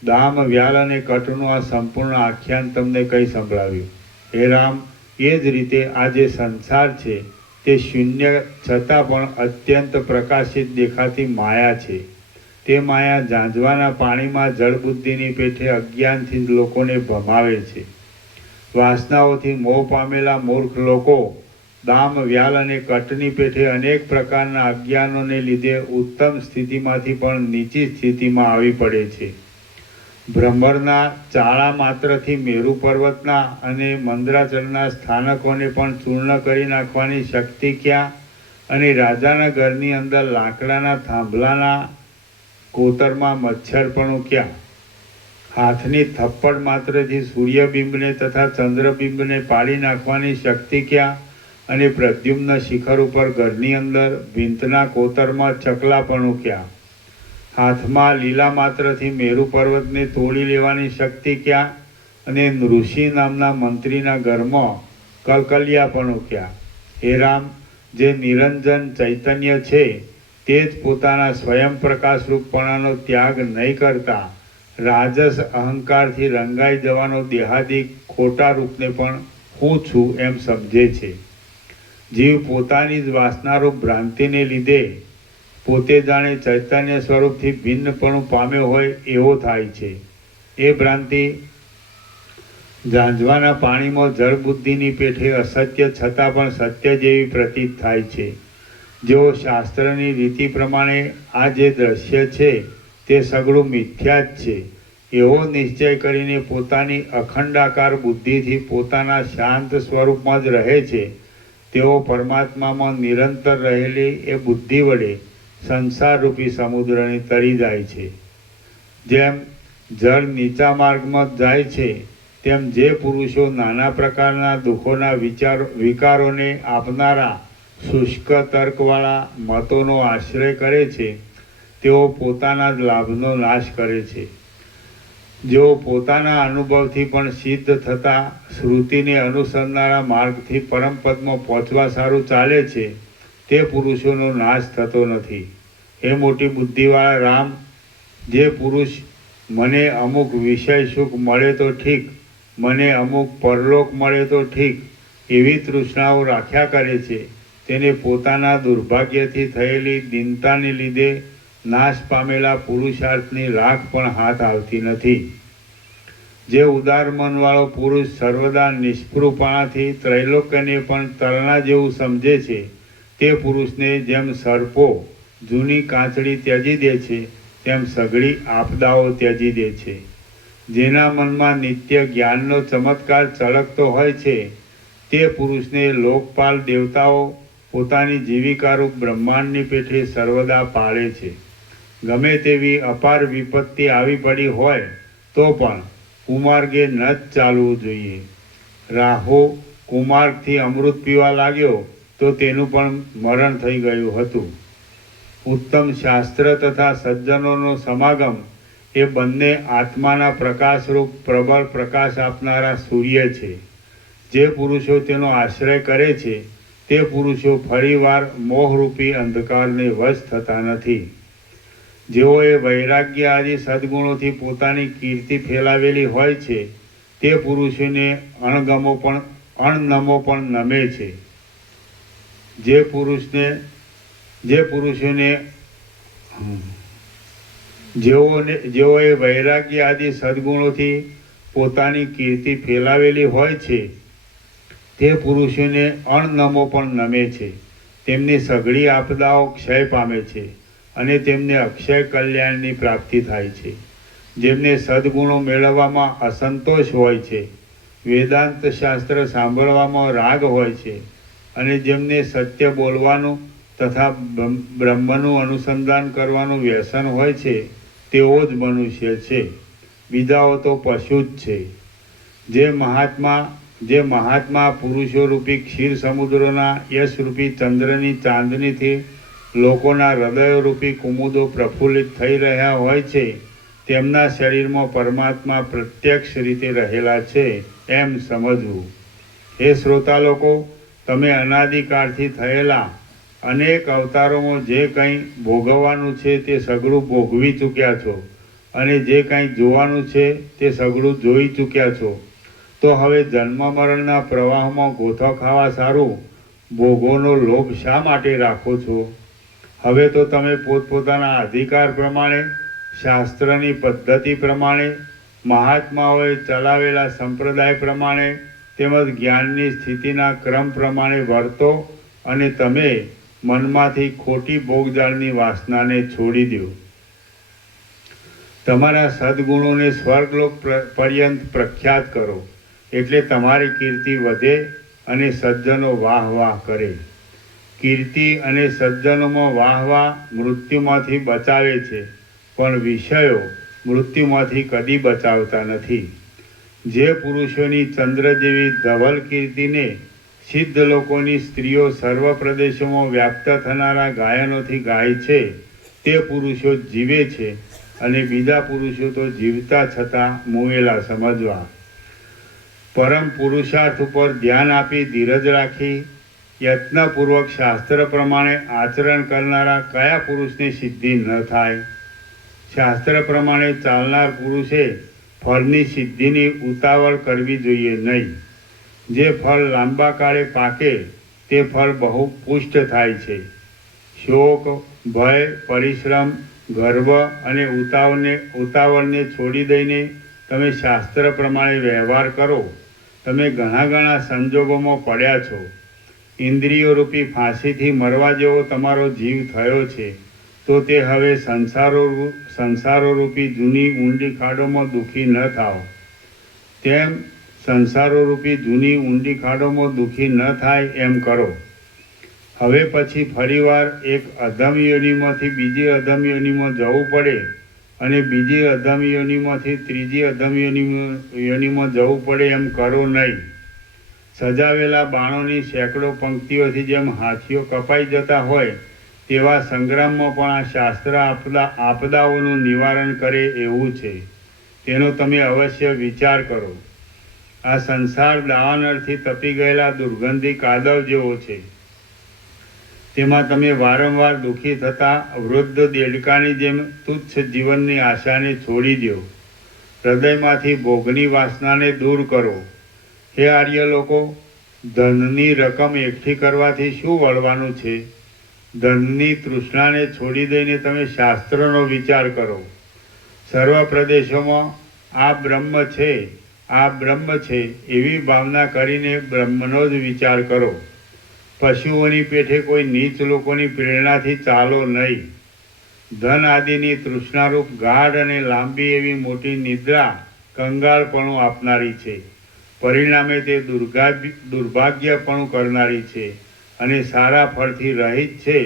દામ, વ્યાલ અને કટનું આ સંપૂર્ણ આખ્યાન તમને કંઈ સંભળાવ્યું. હે રામ, એ જ રીતે આ જે સંસાર છે તે શૂન્ય છતાં પણ અત્યંત પ્રકાશિત દેખાતી માયા છે. તે માયા ઝાંઝવાના પાણીમાં જળબુદ્ધિની પેઠે અજ્ઞાનથી લોકોને ભમાવે છે. વાસનાઓથી મોહ પામેલા મૂર્ખ લોકો દામ, વ્યાલ અને કટની પેઠે અનેક પ્રકારના અજ્ઞાનોને લીધે ઉત્તમ સ્થિતિમાંથી પણ નીચી સ્થિતિમાં આવી પડે છે. ભ્રમરના ચાળા માત્રથી મેરુ પર્વતના અને મંદરાચલના સ્થાનકોને પણ ચૂર્ણ કરી નાખવાની શક્તિ ક્યાં, અને રાજાના ઘરની અંદર લાકડાના થાંભલાના કોતરમાં મચ્છરપણું ક્યાં? હાથની થપ્પડ માત્રથી સૂર્યબિંબને તથા ચંદ્રબિંબને પાડી નાખવાની શક્તિ ક્યાં, અને પ્રદ્યુમ્ન શિખર ઉપર ઘરની અંદર ભીંતના કોતરમાં ચકલાપણું ક્યાં? હાથમાં લીલા માત્રથી મેરુ પર્વતને તોડી લેવાની શક્તિ ક્યાં, અને ઋષિ નામના મંત્રીના ઘરમાં કલકલિયાપણું ક્યાં? હે રામ, જે નિરંજન ચૈતન્ય છે તે જ પોતાના સ્વયં પ્રકાશરૂપપણાનો ત્યાગ નહીં કરતા રાજસ અહંકારથી રંગાઈ જવાનો દેહાદી ખોટા રૂપને પણ હું છું એમ સમજે છે. જીવ પોતાની જ વાસનારૂપ ભ્રાંતિને લીધે પોતે જાણે ચૈતન્ય સ્વરૂપથી ભિન્નપણું પામ્યો હોય એવો થાય છે. એ ભ્રાંતિ ઝાંઝવાના પાણીમાં જળબુદ્ધિની પેઠે અસત્ય છતાં પણ સત્ય જેવી પ્રતીત થાય છે. જેઓ શાસ્ત્રની રીતિ પ્રમાણે આ જે દ્રશ્ય છે તે સગળું મિથ્યા જ છે એવો નિશ્ચય કરીને પોતાની અખંડાકાર બુદ્ધિથી પોતાના શાંત સ્વરૂપમાં જ રહે છે, તેઓ પરમાત્મામાં નિરંતર રહેલી એ બુદ્ધિ વડે સંસારરૂપી સમુદ્રને તરી જાય છે. જેમ જળ નીચા માર્ગમાં જાય છે તેમ જે પુરુષો નાના પ્રકારના દુઃખોના વિકારોને આપનારા શુષ્ક તર્કવાળા મતોનો આશ્રય કરે છે તેઓ પોતાના જ લાભનો નાશ કરે છે. જેઓ પોતાના અનુભવથી પણ સિદ્ધ થતા શ્રુતિને અનુસરનારા માર્ગથી પરમપદમાં પહોંચવા સારું ચાલે છે તે પુરુષોનો નાશ થતો નથી. એ મોટી બુદ્ધિવાળા રામ, જે પુરુષ મને અમુક વિષય સુખ મળે તો ઠીક, મને અમુક પરલોક મળે તો ઠીક એવી તૃષ્ણાઓ રાખ્યા કરે છે તેને પોતાના દુર્ભાગ્યથી થયેલી દીનતાને લીધે નાશ પામેલા પુરુષાર્થની લાખ પણ હાથ આવતી નથી. જે ઉદાર મનવાળો પુરુષ સર્વદા નિષ્પૃહપણાથી ત્રૈલોક્યને પણ તરણા જેવું સમજે છે તે પુરુષને જેમ સર્પો જૂની કાંચડી ત્યજી દે છે તેમ સઘળી આપદાઓ ત્યજી દે છે. જેના મનમાં નિત્ય જ્ઞાનનો ચમત્કાર ચળકતો હોય છે તે પુરુષને લોકપાલ દેવતાઓ પોતાની જીવિકારૂપ બ્રહ્માંડની પેઠે સર્વદા પાળે છે. ગમે તેવી અપાર વિપત્તિ આવી પડી હોય તો પણ કુમાર્ગે ન જ ચાલવું જોઈએ. રાહુ કુમાર્ગથી અમૃત પીવા લાગ્યો તો તેનું પણ મરણ થઈ ગયું હતું. ઉત્તમ શાસ્ત્ર તથા સજ્જનોનો સમાગમ એ બંને આત્માના પ્રકાશરૂપ પ્રબળ પ્રકાશ આપનારા સૂર્ય છે. જે પુરુષો તેનો આશ્રય કરે છે તે પુરુષો ફરીવાર મોહરૂપી અંધકારને વશ થતા નથી. જેઓએ વૈરાગ્ય આદિ સદ્ગુણોથી પોતાની કીર્તિ ફેલાવેલી હોય છે તે પુરુષોને અણનમો પણ નમે છે. જેઓએ વૈરાગ્ય આદિ સદ્ગુણોથી પોતાની કીર્તિ ફેલાવેલી હોય છે તે પુરુષોને અણનમો પણ નમે છે. તેમની સઘળી આપદાઓ ક્ષય પામે છે અને તેમને અક્ષય કલ્યાણની પ્રાપ્તિ થાય છે. જેમને સદ્ગુણો મેળવવામાં અસંતોષ હોય છે, વેદાંત શાસ્ત્ર સાંભળવામાં રાગ હોય છે અને જેમને સત્ય બોલવાનું તથા બ્રહ્મનું અનુસંધાન કરવાનું વ્યસન હોય છે તેઓ જ મનુષ્ય છે. બીજાઓ તો પશુ જ છે. જે મહાત્મા પુરુષો રૂપી ક્ષીર સમુદ્રોના યશરૂપી ચંદ્રની ચાંદનીથી લોકોના હૃદયરૂપી કુમુદો પ્રફુલ્લિત થઈ રહ્યા હોય છે તેમના શરીરમાં પરમાત્મા પ્રત્યક્ષ રીતે રહેલા છે એમ સમજવું. હે શ્રોતા લોકો, તમે અનાદિકાળથી થયેલા અનેક અવતારોમાં જે કંઈ ભોગવવાનું છે તે સઘળું ભોગવી ચૂક્યા છો અને જે કંઈ જોવાનું છે તે સઘળું જોઈ ચૂક્યા છો. તો હવે જન્મ મરણના પ્રવાહમાં ગોથો ખાવા સારું ભોગોનો લોભ શા માટે રાખો છો? હવે તો તમે પોતપોતાના અધિકાર પ્રમાણે, શાસ્ત્રની પદ્ધતિ પ્રમાણે, મહાત્માઓએ ચલાવેલા સંપ્રદાય પ્રમાણે તેમજ જ્ઞાનની સ્થિતિના ક્રમ પ્રમાણે વર્તો અને તમે મનમાંથી ખોટી ભોગજાળની વાસનાને છોડી દો. તમારા સદ્ગુણોને સ્વર્ગલોક પર્યંત પ્રખ્યાત કરો, એટલે તમારી કીર્તિ વધે અને સજ્જનો વાહ વાહ કરે. કીર્તિ અને સજ્જનોમાં વાહ વાહ મૃત્યુમાંથી બચાવે છે, પણ વિષયો મૃત્યુમાંથી કદી બચાવતા નથી. જે પુરુષોની ચંદ્ર જેવી ધવલ કીર્તિને સિદ્ધ લોકોની સ્ત્રીઓ સર્વ પ્રદેશોમાં વ્યાપ્ત થનારા ગાયનોથી ગાય છે તે પુરુષો જીવે છે અને બીજા પુરુષો તો જીવતા છતાં મુવેલા સમજવા. પરમ પુરુષાર્થ ઉપર ધ્યાન આપી ધીરજ રાખી યત્નપૂર્વક શાસ્ત્ર પ્રમાણે આચરણ કરનારા કયા પુરુષને સિદ્ધિ ન થાય? શાસ્ત્ર પ્રમાણે ચાલનાર પુરુષે ફળની સિદ્ધિની ઉતાવળ કરવી જોઈએ નહીં. જે ફળ લાંબા કાળે પાકે તે ફળ બહુ પુષ્ટ થાય છે. શોક, ભય, પરિશ્રમ, ગર્વ અને ઉતાવળને છોડી દઈને તમે શાસ્ત્ર પ્રમાણે વ્યવહાર કરો. તમે ઘણા સંજોગોમાં પડ્યા છો. ઇન્દ્રિયો રૂપી ફાંસીથી મરવા જેવો તમારો જીવ થયો છે તો તે હવે સંસારો રૂપી જૂની ઊંડી ખાડોમાં દુઃખી ન થાઓ. તેમ સંસારો રૂપી જૂની ઊંડી ખાડોમાં દુઃખી ન થાય એમ કરો. હવે પછી ફરીવાર એક અધમ યોનિમાંથી બીજી અધમ યોનિમાં જવું પડે અને બીજી અધમ યોનિમાંથી ત્રીજી અધમ યોનિમાં જવું પડે એમ કરો નહીં. સજાવેલા બાણોની સેંકડો પંક્તિઓથી જેમ હાથીઓ કપાઈ જતા હોય તેવા સંગ્રામમાં પણ આ શાસ્ત્ર આપદાઓનું નિવારણ કરે એવું છે. તેનો તમે અવશ્ય વિચાર કરો. આ સંસાર દાવાનળથી તપી ગયેલા દુર્ગંધી કાદવ જેવો છે. તેમાં તમે વારંવાર દુઃખી થતા વૃદ્ધ દેડકાની જેમ તુચ્છ જીવનની આશાને છોડી દો. હૃદયમાંથી ભોગની વાસનાને દૂર કરો. હે આર્ય લોકો, ધનની રકમ એકઠી કરવાથી શું વળવાનું છે? ધનની તૃષ્ણાને છોડી દઈને તમે શાસ્ત્રનો વિચાર કરો. સર્વ પ્રદેશોમાં આ બ્રહ્મ છે, આ બ્રહ્મ છે એવી ભાવના કરીને બ્રહ્મનો જ વિચાર કરો. પશુઓની પેઠે કોઈ નીચ લોકોની પ્રેરણાથી ચાલો નહીં. ધન આદિની તૃષ્ણારૂપ ગાઢ અને લાંબી એવી મોટી નિદ્રા કંગાળપણું આપનારી છે. પરિણામે તે દુર્ભાગ્યપણું કરનારી છે અને સારા ફળથી રહિત છે.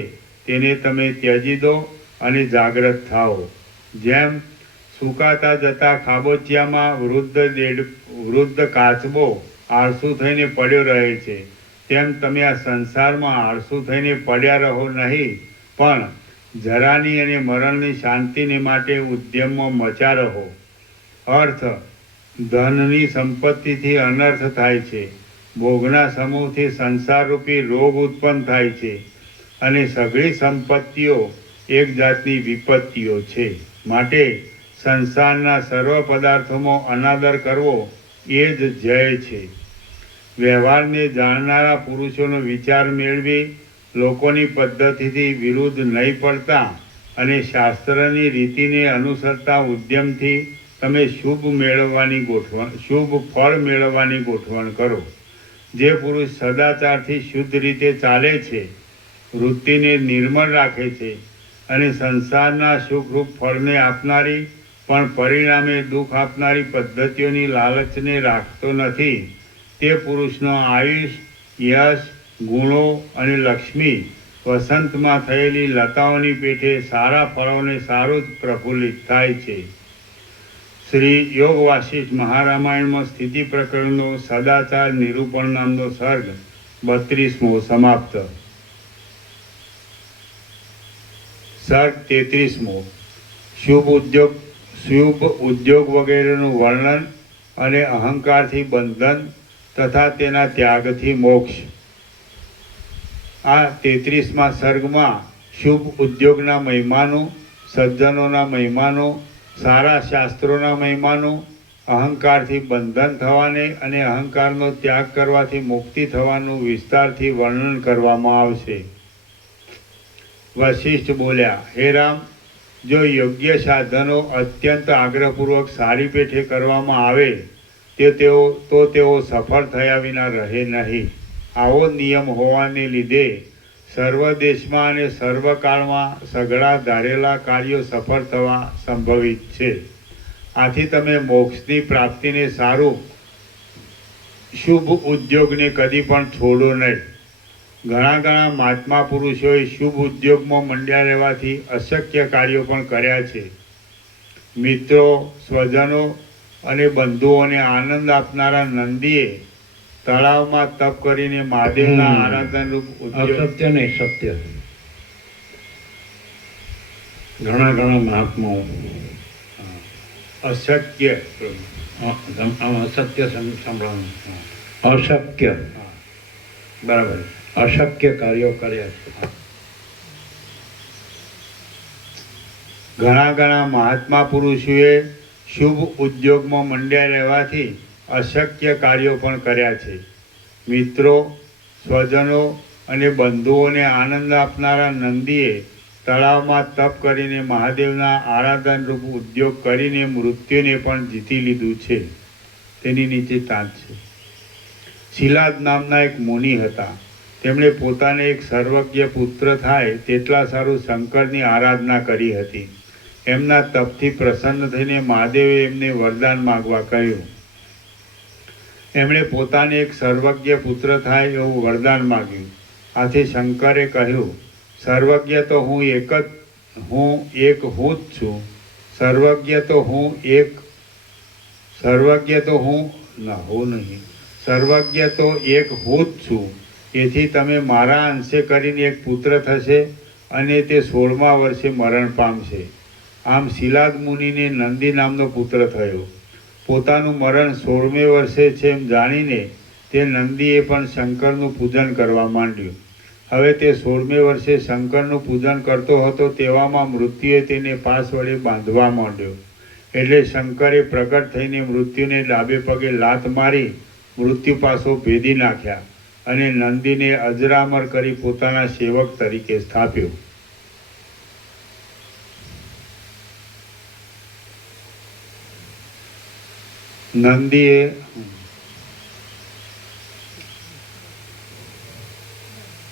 તેને તમે ત્યજી દો અને જાગ્રત થાઓ. જેમ સુકાતા જતા ખાબોચિયામાં વૃદ્ધ કાચબો આળસુ થઈને પડ્યો રહે છે, તેમ તમે આ સંસારમાં આળસુ થઈને પડ્યા રહો નહીં, પણ જરાની અને મરણની શાંતિને માટે ઉદ્યમમાં મચા રહો. અર્થ: ધનની સંપત્તિથી અનર્થ થાય છે, ભોગના સમૂહથી સંસારરૂપી રોગ ઉત્પન્ન થાય છે, અને સઘળી સંપત્તિઓ એક જાતની વિપત્તિઓ છે. માટે સંસારના સર્વ પદાર્થોમાં અનાદર કરવો એ જ જય છે. વ્યવહારને જાણનારા પુરુષોનો વિચાર મેળવી લોકોની પદ્ધતિથી વિરુદ્ધ નહીં પડતા અને શાસ્ત્રની રીતિને અનુસરતા ઉદ્યમથી તમે શુભ ફળ મેળવવાની ગોઠવણ કરો. જે પુરુષ સદાચારથી શુદ્ધ રીતે ચાલે છે, વૃત્તિને નિર્મળ રાખે છે અને સંસારના સુખરૂપ ફળને આપનારી પણ પરિણામે દુઃખ આપનારી પદ્ધતિઓની લાલચને રાખતો નથી, તે પુરુષનો આયુષ, યશ, ગુણો અને લક્ષ્મી વસંતમાં થયેલી લતાઓની પેઠે સારા ફળોને સારું જ પ્રફુલ્લિત થાય છે. શ્રી યોગ વાસિષ્ઠ મહારામાયણમાં સ્થિતિ પ્રકરણનો સદાચાર નિરૂપણ નામનો સર્ગ 32મો સમાપ્ત. સર્ગ 33મો. શુભ ઉદ્યોગ વગેરેનું વર્ણન અને અહંકારથી બંધન તથા તેના ત્યાગથી મોક્ષ. આ 33મા સર્ગમાં શુભ ઉદ્યોગના મહિમાનો, સજ્જનોના મહિમાનો, સારા શાસ્ત્રોના મહિમાનો, અહંકારથી બંધન થવાને અને અહંકારનો ત્યાગ કરવાથી મુક્તિ થવાનું વિસ્તારથી વર્ણન કરવામાં આવશે. વશિષ્ઠ બોલ્યા, હે રામ, જો યોગ્ય સાધનો અત્યંત આગ્રહપૂર્વક સારી પેઠે કરવામાં આવે તો તેઓ સફળ થયા વિના રહે નહીં. આવો નિયમ હોવાને લીધે સર્વ દેશમાં અને સર્વકાળમાં સઘળા ધારેલા કાર્યો સફળ થવા સંભવિત છે. આથી તમે મોક્ષની પ્રાપ્તિને સારું શુભ ઉદ્યોગને કદી પણ છોડો નહીં. ઘણા મહાત્મા પુરુષોએ શુભ ઉદ્યોગમાં મંડ્યા રહેવાથી અશક્ય કાર્યો પણ કર્યા છે. મિત્રો, સ્વજનો અને બંધુઓને આનંદ આપનારા નંદીએ તળાવમાં તપ કરીને મહાદેવના આરાધનરૂપ અસત્ય નહીં, સત્ય. ઘણા મહાત્માઓ અશક્ય અસત્ય સંભળાવવાનું, અશક્ય, બરાબર, અશક્ય કાર્યો કર્યા છે. ઘણા મહાત્મા પુરુષોએ શુભ ઉદ્યોગમાં મંડ્યા રહેવાથી અશક્ય કાર્યો પણ કર્યા છે. મિત્રો, સ્વજનો અને બંધુઓને આનંદ આપનારા નંદીએ તળાવમાં તપ કરીને મહાદેવના આરાધનરૂપ ઉદ્યોગ કરીને મૃત્યુને પણ જીતી લીધું છે. તેની નીચે તાંત છે. શિલાદ નામના એક મુનિ હતા. તેમણે પોતાને એક સર્વજ્ઞ પુત્ર થાય તેટલા સારું શંકરની આરાધના કરી હતી. એમના તપથી પ્રસન્ન થઈને મહાદેવે એમને વરદાન માગવા કહ્યું. એમણે પોતાને એક સર્વજ્ઞ પુત્ર થાય એવું વરદાન માગ્યું. આથી શંકરે કહ્યું, સર્વજ્ઞ તો હું જ છું. સર્વજ્ઞ તો એક હું જ છું. એથી તમે મારા અંશે કરીને એક પુત્ર થશે અને તે 16મા વર્ષે મરણ પામશે. આમ શિલાદ મુનિને નંદી નામનો પુત્ર થયો. પોતાનું મરણ 16મે વર્ષે છે એમ જાણીને તે નંદીએ પણ શંકરનું પૂજન કરવા માંડ્યું. હવે તે 16મે વર્ષે શંકરનું પૂજન કરતો હતો તેવામાં મૃત્યુએ તેને પાસ વડે બાંધવા માંડ્યો. એટલે શંકરે પ્રગટ થઈને મૃત્યુને ડાબે પગે લાત મારી મૃત્યુ પાસો ભેદી નાખ્યા અને નંદીને અજરામર કરી પોતાના સેવક તરીકે સ્થાપ્યો. નંદીએ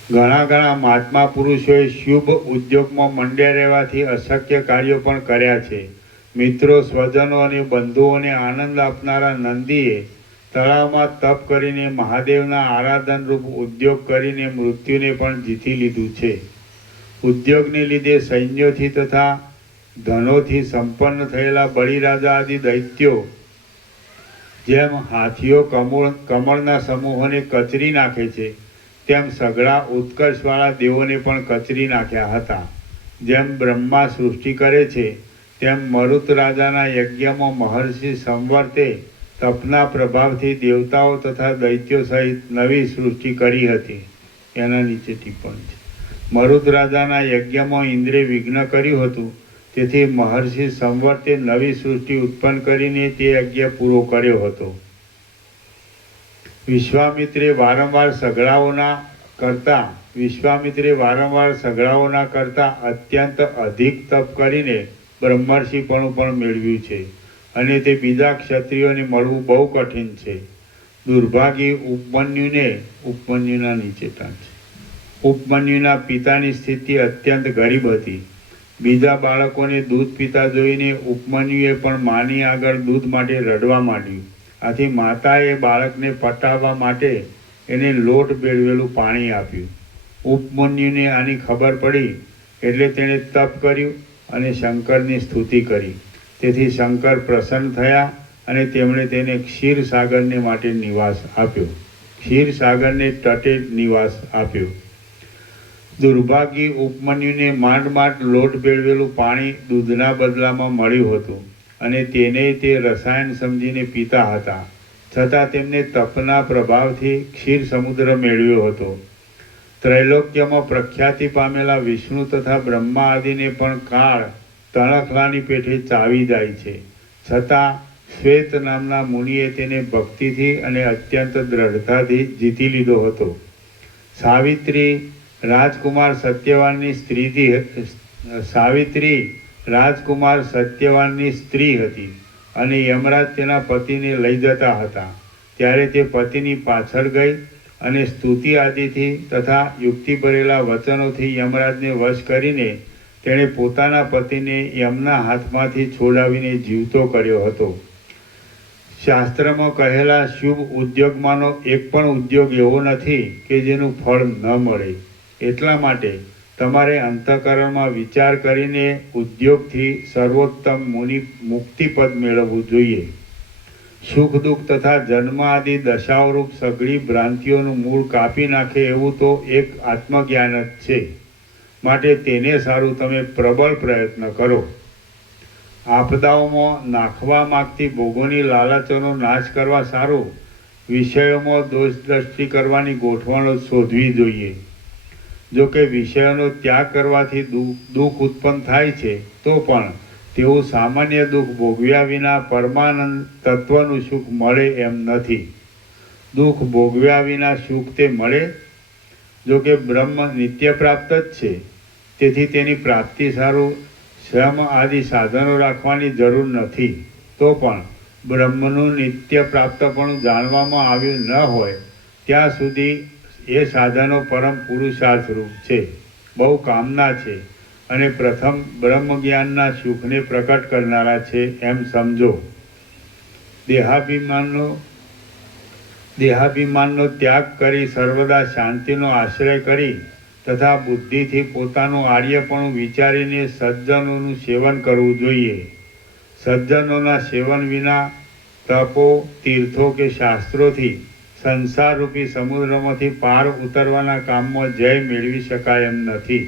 ઘણા મહાત્મા પુરુષોએ શુભ ઉદ્યોગમાં મંડ્યા રહેવાથી અશક્ય કાર્યો પણ કર્યા છે. મિત્રો, સ્વજનો અને બંધુઓને આનંદ આપનારા નંદીએ તળાવમાં તપ કરીને મહાદેવના આરાધનરૂપ ઉદ્યોગ કરીને મૃત્યુને પણ જીતી લીધું છે. ઉદ્યોગને લીધે સૈન્યોથી તથા ધનોથી સંપન્ન થયેલા બળીરાજા આદિ દૈત્યો જેમ હાથીઓ કમળના સમૂહોને કચરી નાખે છે તેમ સઘળા ઉત્કર્ષવાળા દેવોને પણ કચરી નાખ્યા હતા. જેમ બ્રહ્મા સૃષ્ટિ કરે છે તેમ મરુત રાજાના યજ્ઞમાં મહર્ષિ સંવર્તે તપના પ્રભાવથી દેવતાઓ તથા દૈત્યો સહિત નવી સૃષ્ટિ કરી હતી. એના નીચે ટિપ્પણ છે. મરુત રાજાના યજ્ઞમાં ઇન્દ્રે વિઘ્ન કર્યું હતું, તેથી મહર્ષિ સંવર્તે નવી સૃષ્ટિ ઉત્પન્ન કરીને તે યજ્ઞ પૂરો કર્યો હતો. વિશ્વામિત્રે વારંવાર સઘળાઓના કરતા અત્યંત અધિક તપ કરીને બ્રહ્મર્ષિપણું પણ મેળવ્યું છે, અને તે બીજા ક્ષત્રિયોને મળવું બહુ કઠિન છે. દુર્ભાગી ઉપમન્યુના નીચે ટાંચ. ઉપમન્યુના પિતાની સ્થિતિ અત્યંત ગરીબ હતી. બીજા બાળકોને દૂધ પીતા જોઈને ઉપમન્યુએ પણ માની આગળ દૂધ માટે રડવા માંડ્યું. આથી માતાએ બાળકને પટાવવા માટે એને લોટ બેળવેલું પાણી આપ્યું. ઉપમન્યુને આની ખબર પડી એટલે તેણે તપ કર્યું અને શંકરની સ્તુતિ કરી. તેથી શંકર પ્રસન્ન થયા અને તેમણે તેને ક્ષીરસાગરને માટે નિવાસ આપ્યો. ક્ષીરસાગરને તટે નિવાસ આપ્યો. દુર્ભાગી ઉપમન્યુને માંડ લોટ બેળવેલું પાણી દૂધના બદલામાં મળ્યું હતું, અને તેને તે રસાયણ સમજીને પીતા હતા. છતાં તેમને તપના પ્રભાવથી ક્ષીર સમુદ્ર મેળવ્યો હતો. ત્રૈલોક્યમાં પ્રખ્યાતિ પામેલા વિષ્ણુ તથા બ્રહ્મા આદિને પણ કાળ તણખલાની પેઠે ચાવી જાય છે. છતાં શ્વેત નામના મુનિએ તેને ભક્તિથી અને અત્યંત દ્રઢતાથી જીતી લીધો હતો. સાવિત્રી રાજકુમાર સત્યવાનની સ્ત્રી હતી, અને યમરાજ તેના પતિને લઈ જતા હતા. ત્યારે તે પતિની પાછળ ગઈ અને સ્તુતિ આદિથી તથા યુક્તિ ભરેલા વચનોથી યમરાજને વશ કરીને તેણે પોતાના પતિને યમના હાથમાંથી છોડાવીને જીવતો કર્યો હતો. શાસ્ત્રમાં કહેલા શુભ ઉદ્યોગમાંનો એક પણ ઉદ્યોગ એવો નથી કે જેનું ફળ ન મળે. એટલા માટે તમારે અંતઃકરણમાં વિચાર કરીને ઉદ્યોગથી સર્વોત્તમ મુક્તિપદ મેળવવું જોઈએ. સુખ દુઃખ તથા જન્મ આદિ દશાઓરૂપ સઘળી ભ્રાંતિઓનું મૂળ કાપી નાખે એવું તો એક આત્મજ્ઞાન જ છે. માટે તેને સારું તમે પ્રબળ પ્રયત્ન કરો. આપદાઓમાં નાખવા માગતી ભોગોની લાલચોનો નાશ કરવા સારું વિષયોમાં દોષ દ્રષ્ટિ કરવાની ગોઠવણો શોધવી જોઈએ. જો કે વિષયોનો ત્યાગ કરવાથી દુઃખ ઉત્પન્ન થાય છે, તો પણ તેવું સામાન્ય દુઃખ ભોગવ્યા વિના પરમાનંદ તત્વનું સુખ મળે એમ નથી. દુઃખ ભોગવ્યા વિના સુખ તે મળે? જો કે બ્રહ્મ નિત્ય પ્રાપ્ત જ છે, તેથી તેની પ્રાપ્તિ સારું શ્રમ આદિ સાધનો રાખવાની જરૂર નથી. તો પણ બ્રહ્મનું નિત્ય પ્રાપ્તપણું જાણવામાં આવ્યું ન હોય ત્યાં સુધી એ સાધનો પરમ પુરુષાર્થરૂપ છે, બહુ કામના છે, અને પ્રથમ બ્રહ્મ જ્ઞાનના સુખને પ્રકટ કરનારા છે એમ સમજો. દેહાભિમાનનો ત્યાગ કરી સર્વદા શાંતિનો આશ્રય કરી તથા બુદ્ધિથી પોતાનું આર્યપણું વિચારીને સજ્જનોનું સેવન કરવું જોઈએ. સજ્જનોના સેવન વિના તપો, તીર્થો કે શાસ્ત્રોથી સંસારરૂપી સમુદ્રમાંથી પાર ઉતરવાના કામમાં જય મેળવી શકાય એમ નથી.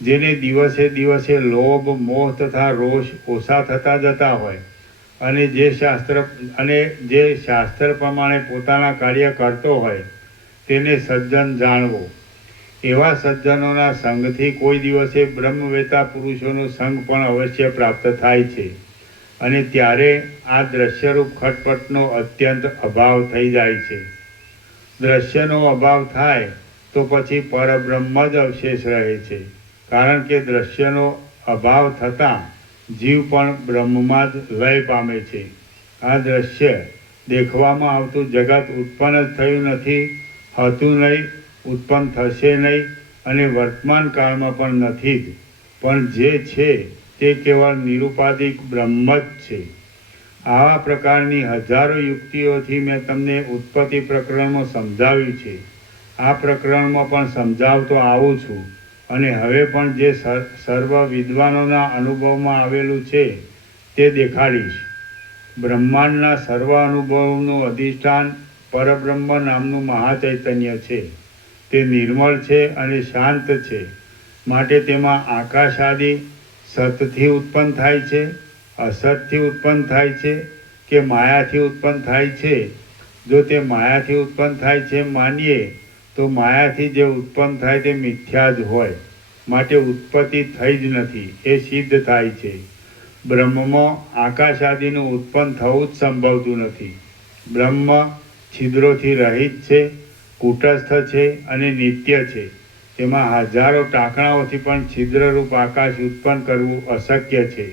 જેને દિવસે દિવસે લોભ, મોહ તથા રોષ ઓછા થતા જતા હોય અને જે શાસ્ત્ર પ્રમાણે પોતાના કાર્ય કરતો હોય તેને સજ્જન જાણવો. એવા સજ્જનોના સંગથી કોઈ દિવસે બ્રહ્મવેતા પુરુષોનો સંગ પણ અવશ્ય પ્રાપ્ત થાય છે, અને ત્યારે આ દ્રશ્યરૂપ ખટપટનો અત્યંત અભાવ થઈ જાય છે. દ્રશ્યનો અભાવ થાય તો પછી પરબ્રહ્મ જ અવશેષ રહે છે, કારણ કે દ્રશ્યનો અભાવ થતાં જીવ પણ બ્રહ્મમાં જ લય પામે છે. આ દ્રશ્ય દેખવામાં આવતું જગત ઉત્પન્ન જ થયું નથી, હતું નહીં, ઉત્પન્ન થશે નહીં, અને વર્તમાન કાળમાં પણ નથી જ. પણ જે છે તે કેવળ નિરુપાધિક બ્રહ્મ જ છે. આવા પ્રકારની હજારો યુક્તિઓથી મેં તમને ઉત્પત્તિ પ્રકરણમાં સમજાવ્યું છે. આ પ્રકરણમાં પણ સમજાવતો આવું છું, અને હવે પણ જે સર્વ વિદ્વાનોના અનુભવમાં આવેલું છે તે દેખાડીશ. બ્રહ્માંડના સર્વ અનુભવનું અધિષ્ઠાન પરબ્રહ્મ નામનું મહાચૈતન્ય છે. તે નિર્મળ છે અને શાંત છે. માટે તેમાં આકાશ આદિ સતથી ઉત્પન્ન થાય છે, અસતથી ઉત્પન્ન થાય છે કે માયાથી ઉત્પન્ન થાય છે? જો તે માયાથી ઉત્પન્ન થાય છે એમ માનીએ તો માયાથી જે ઉત્પન્ન થાય તે મિથ્યા જ હોય, માટે ઉત્પત્તિ થઈ જ નથી એ સિદ્ધ થાય છે. બ્રહ્મમાં આકાશ આદિનું ઉત્પન્ન થવું જ સંભવતું નથી. બ્રહ્મ છિદ્રોથી રહિત છે, કૂટસ્થ છે અને નિત્ય છે. તેમાં હજારો ટાંકણાઓથી પણ છિદ્રરૂપ આકાશ ઉત્પન્ન કરવું અશક્ય છે.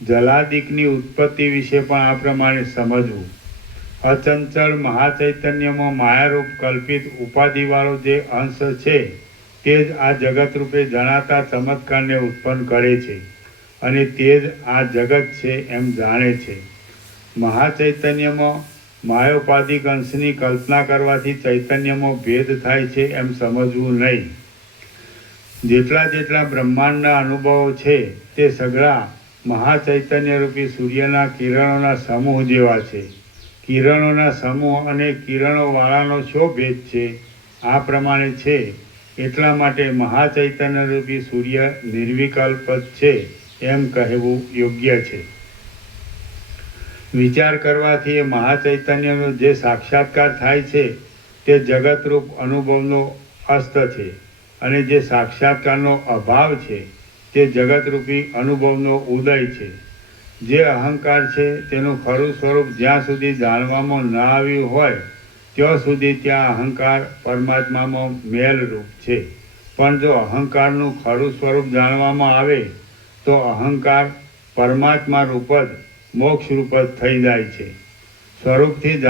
જલાદિકની ઉત્પત્તિ વિશે પણ આ પ્રમાણે સમજવું. અચંચળ મહાચૈતન્યમાં માયારૂપ કલ્પિત ઉપાધિવાળો જે અંશ છે તે જ આ જગતરૂપે જણાતા ચમત્કારને ઉત્પન્ન કરે છે અને તે જ આ જગત છે એમ જાણે છે. મહાચૈતન્યમાં માયોપાધિક અંશની કલ્પના કરવાથી ચૈતન્યમાં ભેદ થાય છે એમ સમજવું નહીં. જેટલા જેટલા બ્રહ્માંડના અનુભવો છે તે સઘળા મહાચૈતન્યરૂપી સૂર્યના કિરણોના સમૂહ જેવા છે. કિરણોના સમૂહ અને કિરણોવાળાનો શો ભેદ છે? આ પ્રમાણે છે. એટલા માટે મહાચૈતન્યરૂપી સૂર્ય નિર્વિકલ્પ જ છે એમ કહેવું યોગ્ય છે. વિચાર કરવાથી એ મહાચૈતન્યનો જે સાક્ષાત્કાર થાય છે તે જગતરૂપ અનુભવનો અસ્ત છે અને જે સાક્ષાત્કારનો અભાવ છે તે જગતરૂપી અનુભવનો ઉદય છે. જે અહંકાર છે તેનું ખરું સ્વરૂપ જ્યાં સુધી જાણવામાં ન આવ્યું હોય ત્યાં સુધી ત્યાં અહંકાર પરમાત્મામાં મેલરૂપ છે. પણ જો અહંકારનું ખરું સ્વરૂપ જાણવામાં આવે તો અહંકાર પરમાત્મા રૂપ જ મોક્ષરૂપ જ થઈ જાય છે. સ્વરૂપથી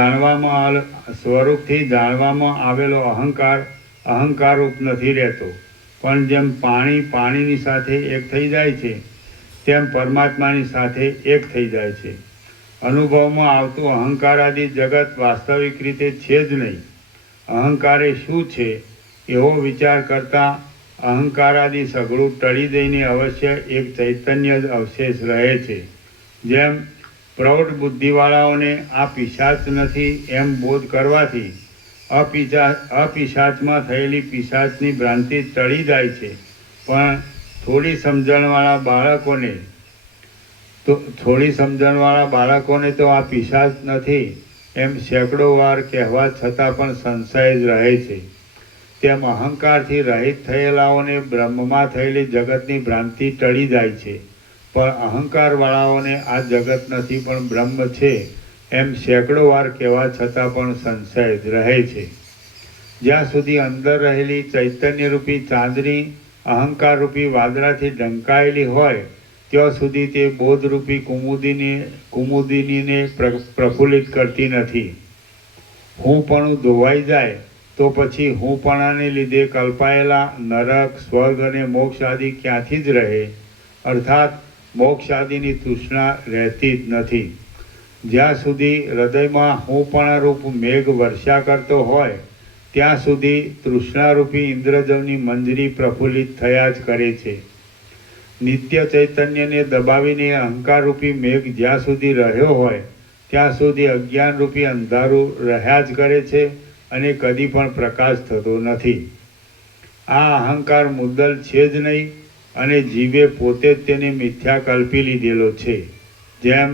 જાણવામાં આવેલો અહંકાર અહંકારરૂપ નથી રહેતો. પણ જેમ પાણી પાણીની સાથે એક થઈ જાય છે તેમ પરમાત્માની સાથે એક થઈ જાય છે. અનુભવમાં આવતું અહંકાર આદિ જગત વાસ્તવિક રીતે છે જ નહીં. અહંકાર એ શું છે એવો વિચાર કરતાં અહંકાર આદિ સઘળું ટળી દઈને અવશ્ય એક ચૈતન્ય જ અવશેષ રહે છે. જેમ પ્રૌઢ બુદ્ધિવાળાઓને આ પિશાચ નથી એમ બોધ કરવાથી અપિશાચમાં થયેલી પિશાચની ભ્રાંતિ ટળી જાય છે. પણ થોડી સમજણવાળા બાળકોને તો આ પિશાચ નથી એમ સેંકડો વાર કહેવા છતાં પણ સંશય જ રહે છે. તેમ અહંકારથી રહિત થયેલાઓને બ્રહ્મમાં થયેલી જગતની ભ્રાંતિ ટળી જાય છે. પણ અહંકારવાળાઓને આ જગત નથી પણ બ્રહ્મ છે એમ સેંકડો વાર કહેવા છતાં પણ સંશય જ રહે છે. જ્યાં સુધી અંદર રહેલી ચૈતન્યરૂપી ચાંદની અહંકારરૂપી વાદળાથી ઢંકાયેલી હોય ત્યાં સુધી તે બોધરૂપી કુમુદિનીને પ્રફુલ્લિત કરતી નથી. હુંપણું ધોવાઈ જાય તો પછી હુંપણાને લીધે કલ્પાયેલા નરક, સ્વર્ગ અને મોક્ષ આદિ ક્યાંથી જ રહે? અર્થાત મોક્ષ આદિની તૃષ્ણા રહેતી જ નથી. જ્યાં સુધી હૃદયમાં હુંપણારૂપ મેઘ વર્ષા કરતો હોય ત્યાં સુધી તૃષ્ણારૂપી ઇન્દ્રજવની મંજરી પ્રફુલ્લિત થયા જ કરે છે. નિત્ય ચૈતન્યને દબાવીને અહંકારરૂપી મેઘ જ્યાં સુધી રહ્યો હોય ત્યાં સુધી અજ્ઞાનરૂપી અંધારું રહ્યા જ કરે છે અને કદી પણ પ્રકાશ થતો નથી. આ અહંકાર મુદ્દલ છે જ નહીં અને જીવે પોતે જ તેને મિથ્યા કલ્પી લીધેલો છે. જેમ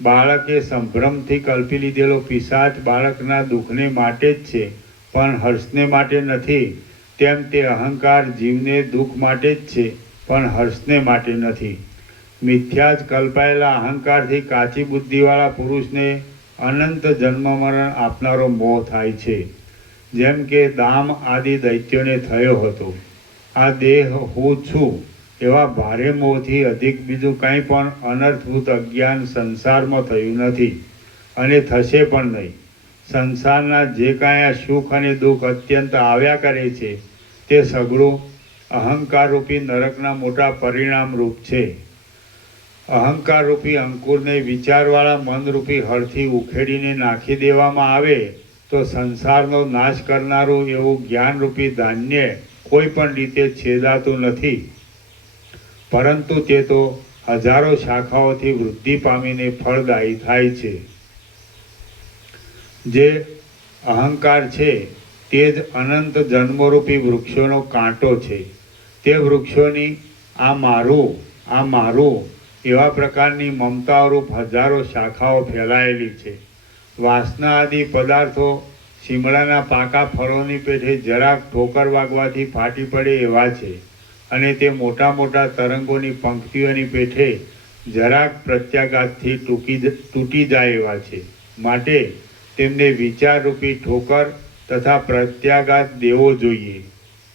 બાળકે સંભ્રમથી કલ્પી લીધેલો પિશાચ બાળકના દુઃખને માટે જ છે પણ હર્ષને માટે નથી, તેમ તે અહંકાર જીવને દુઃખ માટે જ છે પણ હર્ષને માટે નથી. મિથ્યા જ કલ્પાયેલા અહંકારથી કાચી બુદ્ધિવાળા પુરુષને અનંત જન્મ મરણ આપનારો મોહ થાય છે. જેમ કે દામ આદિ દૈત્યોને થયો હતો. આ દેહ હું છું એવા ભારે મોહથી અધિક બીજું કાંઈ પણ અનર્થભૂત અજ્ઞાન સંસારમાં થયું નથી અને થશે પણ નહીં. સંસારના જે કાંઈ આ સુખ અને દુઃખ અત્યંત આવ્યા કરે છે તે સઘળું અહંકારરૂપી નરકના મોટા પરિણામરૂપ છે. અહંકારરૂપી અંકુરને વિચારવાળા મનરૂપી હળથી ઉખેડીને નાખી દેવામાં આવે તો સંસારનો નાશ કરનારું એવું જ્ઞાનરૂપી ધાન્ય કોઈ પણ રીતે છેદાતું નથી, પરંતુ તે તો હજારો શાખાઓથી વૃદ્ધિ પામીને ફળદાયી થાય છે. જે અહંકાર છે તે જ અનંત જન્મરૂપી વૃક્ષોનો કાંટો છે તે વૃક્ષોની આ મારું એવા પ્રકારની મમતારૂપ હજારો શાખાઓ ફેલાયેલી છે. વાસના આદિ પદાર્થો શિમળાના પાકા ફળોની પેઠે જરાક ઠોકર વાગવાથી ફાટી પડે એવા છે, અને તે મોટા મોટા તરંગોની પંક્તિઓની પેઠે જરાક પ્રત્યાઘાતથી તૂટી જાય એવા છે. માટે તેમને વિચારરૂપી ઠોકર તથા પ્રત્યાઘાત દેવો જોઈએ.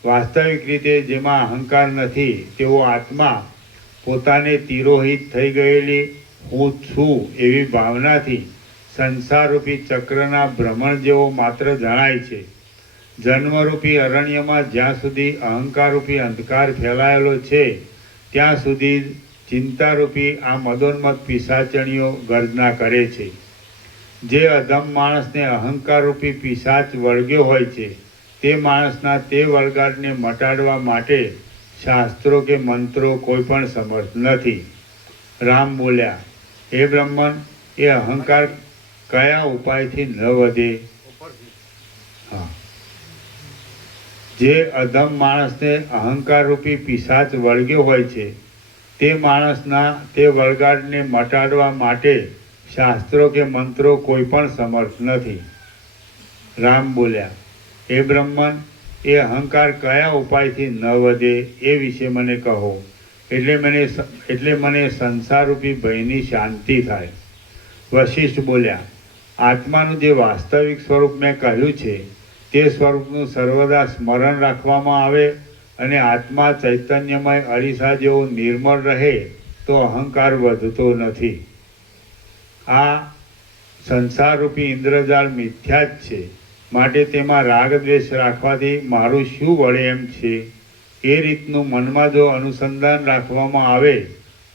વાસ્તવિક રીતે જેમાં અહંકાર નથી તેવો આત્મા પોતાને તિરોહિત થઈ ગયેલી હું છું એવી ભાવનાથી સંસારરૂપી ચક્રના ભ્રમણ જેવો માત્ર જણાય છે. જન્મરૂપી અરણ્યમાં જ્યાં સુધી અહંકારરૂપી અંધકાર ફેલાયેલો છે ત્યાં સુધી ચિંતારૂપી આ મદોન્મત પિશાચણીઓ ગર્જના કરે છે. જે અધમ માણસને અહંકારરૂપી પિશાચ વળગ્યો હોય છે તે માણસના તે વળગાટને મટાડવા માટે શાસ્ત્રો કે મંત્રો કોઈ પણ સમર્થ નથી. રામ બોલ્યા, હે બ્રહ્મન, એ અહંકાર કયા ઉપાયથી ન વધે? હા, જે અધમ માણસને અહંકારરૂપી પિશાચ વળગ્યો હોય છે તે માણસના તે વળગાટને મટાડવા માટે શાસ્ત્રો કે મંત્રો કોઈ પણ સમર્થ નથી. રામ બોલ્યા, હે બ્રહ્મન, એ અહંકાર કયા ઉપાયથી ન વધે એ વિશે મને કહો, એટલે મને સંસારરૂપી ભયની શાંતિ થાય. વશિષ્ઠ બોલ્યા, આત્માનું જે વાસ્તવિક સ્વરૂપ મેં કહ્યું છે તે સ્વરૂપનું સર્વદા સ્મરણ રાખવામાં આવે અને આત્મા ચૈતન્યમય અરીસા જેવો નિર્મળ રહે તો અહંકાર વધતો નથી. આ સંસારરૂપી ઇન્દ્રજાળ મિથ્યા જ છે, માટે તેમાં રાગદ્વેષ રાખવાથી મારું શું વળે એમ છે. એ રીતનું મનમાં જો અનુસંધાન રાખવામાં આવે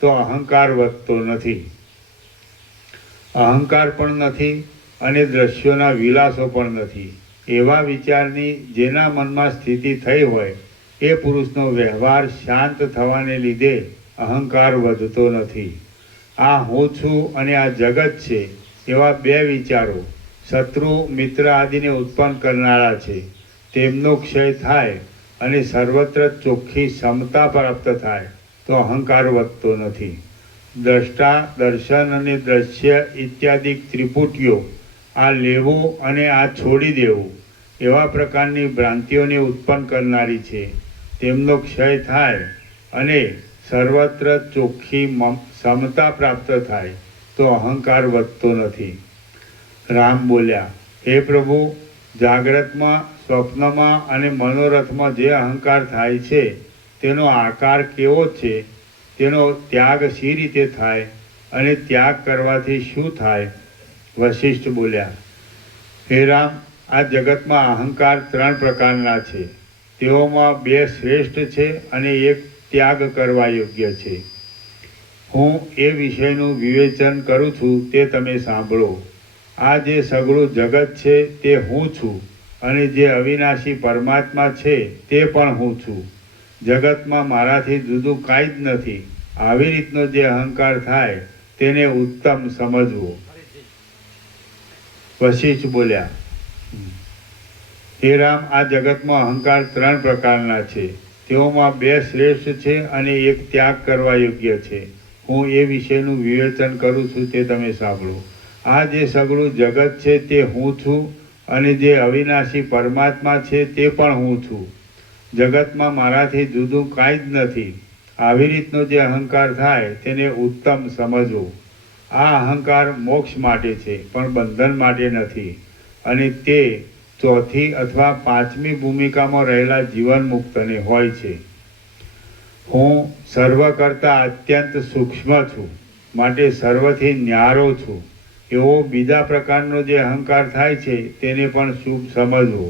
તો અહંકાર વધતો નથી. અહંકાર પણ નથી અને દ્રશ્યોના વિલાસો પણ નથી. એવા વિચારની જેના મનમાં સ્થિતિ થઈ હોય એ પુરુષનો વ્યવહાર શાંત થવાને લીધે અહંકાર વધતો નથી. આ હું છું અને આ જગત છે એવા બે વિચારો શત્રુ મિત્ર આદિને ઉત્પન્ન કરનારા છે. તેમનો ક્ષય થાય અને સર્વત્ર ચોખ્ખી સમતા પ્રાપ્ત થાય તો અહંકાર વધતો નથી. દ્રષ્ટા, દર્શન અને દ્રશ્ય ઇત્યાદિ ત્રિપુટીઓ આ લેવું અને આ છોડી દેવું એવા પ્રકારની ભ્રાંતિઓને ઉત્પન્ન કરનારી છે. તેમનો ક્ષય થાય અને સર્વત્ર ચોખ્ખી સમતા પ્રાપ્ત થાય તો અહંકાર વધતો નથી. રામ બોલ્યા, હે પ્રભુ, જાગ્રતમાં, સ્વપ્નમાં અને મનોરથમાં જે અહંકાર થાય છે તેનો આકાર કેવો છે, તેનો ત્યાગ શી રીતે થાય અને ત્યાગ કરવાથી શું થાય? વશિષ્ઠ બોલ્યા, હે રામ, આ જગતમાં અહંકાર 3 પ્રકારના છે. તેઓમાં 2 શ્રેષ્ઠ છે અને એક ત્યાગ કરવા યોગ્ય છે. હું એ વિષયનું વિવેચન કરું છું તે તમે સાંભળો. આ જે સગળું જગત છે તે હું છું અને જે અવિનાશી પરમાત્મા છે તે પણ હું છું. જગતમાં મારાથી જુદું કાંઈ જ નથી. આવી રીતનો જે અહંકાર થાય તેને ઉત્તમ સમજવો. વશિષ્ઠ બોલ્યા, હે રામ, આ જગતમાં અહંકાર 3 પ્રકારના છે. તેઓમાં 2 શ્રેષ્ઠ છે અને એક ત્યાગ કરવા યોગ્ય છે. હું એ વિષયનું વિવેચન કરું છું તે તમે સાંભળો. આ જે સગળું જગત છે તે હું છું અને જે અવિનાશી પરમાત્મા છે તે પણ હું છું. જગતમાં મારાથી જુદું કાંઈ જ નથી. આવી રીતનો જે અહંકાર થાય તેને ઉત્તમ સમજવો. આ અહંકાર મોક્ષ માટે છે પણ બંધન માટે નથી, અને તે 4થી અથવા 5મી ભૂમિકામાં રહેલા જીવન મુક્તને હોય છે. હું સર્વ કરતાં અત્યંત સૂક્ષ્મ છું, માટે સર્વથી ન્યારો છું. એવો બીજા પ્રકારનો જે અહંકાર થાય છે તેને પણ શુભ સમજવો.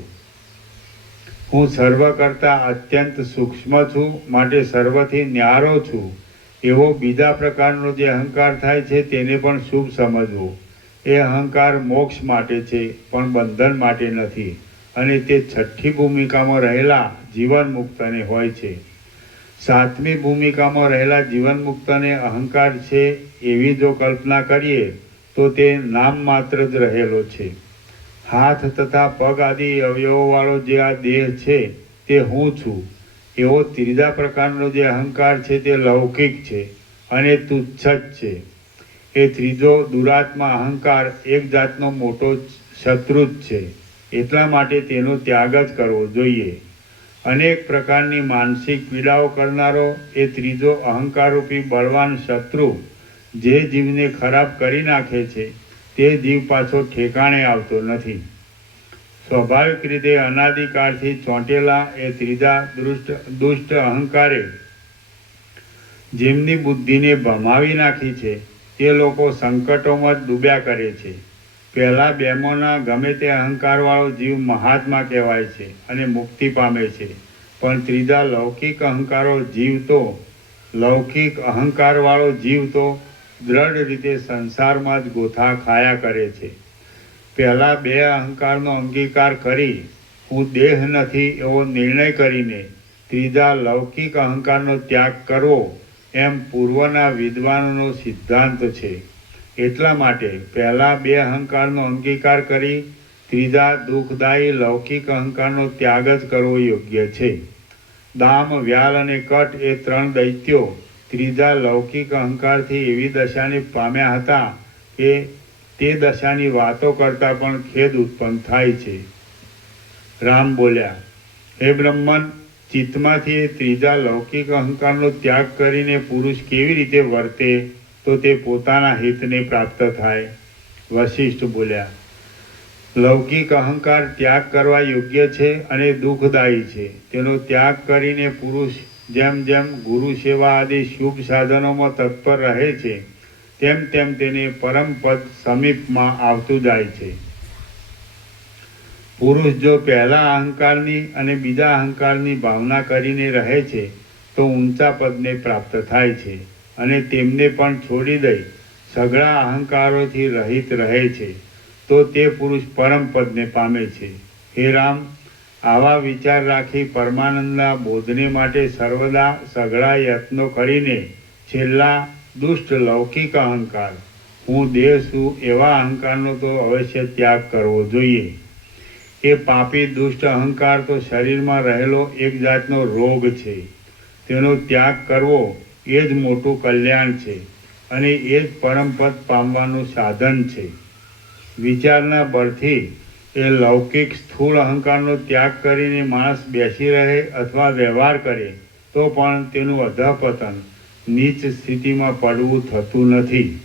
હું સર્વ કરતાં અત્યંત સૂક્ષ્મ છું, માટે સર્વથી ન્યારો છું. એવો બીજા પ્રકારનો જે અહંકાર થાય છે તેને પણ શુભ સમજવો. એ અહંકાર મોક્ષ માટે છે પણ બંધન માટે નથી, અને તે 6ઠ્ઠી ભૂમિકામાં રહેલા જીવન મુક્તને હોય છે. 7મી ભૂમિકામાં રહેલા જીવન મુક્તને અહંકાર છે એવી જો કલ્પના કરીએ તો તે નામ માત્ર જ રહેલો છે. હાથ તથા પગ આદિ અવયવોવાળો જે આ દેહ છે તે હું છું એવો ત્રીજા પ્રકારનો જે અહંકાર છે તે લૌકિક છે અને તુચ્છ જ છે. એ ત્રીજો દુરાત્મા અહંકાર એક જાતનો મોટો શત્રુ જ છે. એટલા માટે તેનો ત્યાગ જ કરવો જોઈએ. અનેક પ્રકારની માનસિક પીડાઓ કરનારો એ ત્રીજો અહંકારરૂપી બળવાન શત્રુ જે જીવને ખરાબ કરી નાખે છે તે જીવ પાછો ઠેકાણે આવતો નથી. સ્વાભાવિક રીતે અનાદિકાળથી ચોંટેલા એ ત્રીજા દુષ્ટ અહંકારે જેમની બુદ્ધિને ભમાવી નાખી છે તે લોકો સંકટોમાં જ ડૂબ્યા કરે છે. પહેલા બેમાંના ગમે તે અહંકારવાળો જીવ મહાત્મા કહેવાય છે અને મુક્તિ પામે છે. પણ ત્રીજા લૌકિક અહંકારવાળો જીવ તો દ્રઢ રીતે સંસારમાં જ ગોથા ખાયા કરે છે. પહેલા બે અહંકારનો અંગીકાર કરી હું દેહ નથી એવો નિર્ણય કરીને ત્રીજા લૌકિક અહંકારનો ત્યાગ કરવો એમ પૂર્વના વિદ્વાનોનો સિદ્ધાંત છે. એટલા માટે પહેલા બે અહંકારનો અંગીકાર કરી ત્રીજા દુઃખદાયી લૌકિક અહંકારનો ત્યાગ જ કરવો યોગ્ય છે. દામ, વ્યાલ અને કટ એ ત્રણ દૈત્યો ત્રીજા લૌકિક અહંકારથી એવી દશાને પામ્યા હતા કે તે દશાની વાતો કરતાં પણ ખેદ ઉત્પન્ન થાય છે. રામ બોલ્યા, હે બ્રહ્મન, ચિત્તમાંથી એ ત્રીજા લૌકિક અહંકારનો ત્યાગ કરીને પુરુષ કેવી રીતે વર્તે તો તે પોતાના હિતને પ્રાપ્ત થાય? વશિષ્ઠ બોલ્યા, લૌકિક અહંકાર ત્યાગ કરવા યોગ્ય છે અને દુઃખદાયી છે. તેનો ત્યાગ કરીને પુરુષ જેમ જેમ ગુરુ સેવા આદિ શુભ સાધનોમાં તત્પર રહે છે તેમ તેમ તેને પરમપદ સમીપમાં આવતું જાય છે. પુરુષ જો પહેલા અહંકારની અને બીજા અહંકારની ભાવના કરીને રહે છે તો ઊંચા પદને પ્રાપ્ત થાય છે અને તેમને પણ છોડી દઈ સઘળા અહંકારોથી રહિત રહે છે તો તે પુરુષ પરમ પદને પામે છે. હે રામ, આવા વિચાર રાખી પરમાનંદના બોધને માટે સર્વદા સઘળા યત્નો કરીને છેલ્લા દુષ્ટ લૌકિક અહંકાર હું દેહ છું એવા અહંકારનો તો અવશ્ય ત્યાગ કરવો જોઈએ. એ પાપી દુષ્ટ અહંકાર તો શરીરમાં રહેલો એક જાતનો રોગ છે. તેનો ત્યાગ કરવો એ જ મોટું કલ્યાણ છે અને એ જ પરમપદ પામવાનું સાધન છે. વિચારના બળથી એ લૌકિક સ્થૂળ અહંકારનો ત્યાગ કરીને માણસ બેસી રહે અથવા વ્યવહાર કરે તો પણ તેનું અધઃપતન નીચ સ્થિતિમાં પડવું થતું નથી.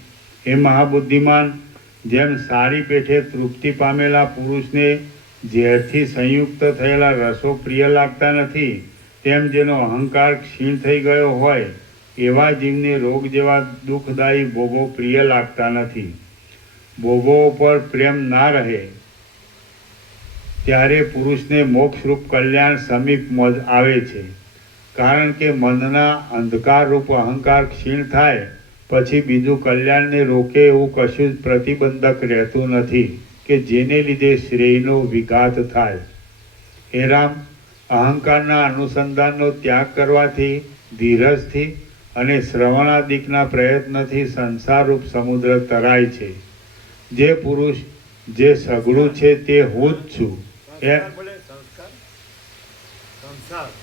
એ મહાબુદ્ધિમાન, જેમ સારી પેઠે તૃપ્તિ પામેલા પુરુષને ઝેરથી સંયુક્ત થયેલા રસો પ્રિય લાગતા નથી, તેમ જેનો અહંકાર ક્ષીણ થઈ ગયો હોય એવા જીવને રોગ જેવા દુઃખદાયી ભોગો પ્રિય લાગતા નથી. ભોગો પર પ્રેમ ના રહે ત્યારે પુરુષને મોક્ષરૂપ કલ્યાણ સમીપમાં જ આવે છે. કારણ કે મનના અંધકારરૂપ અહંકાર ક્ષીણ થાય પછી બીજું કલ્યાણને રોકે એવું કશું જ પ્રતિબંધક રહેતું નથી કે જેને લીધે શ્રેયનો વિઘાત થાય. હે રામ, અહંકારના અનુસંધાનનો ત્યાગ કરવાથી, ધીરજથી અને શ્રવણાદિકના પ્રયત્નથી સંસારરૂપ સમુદ્ર તરાય છે. જે પુરુષ જે સઘળું છે તે હું જ છું એ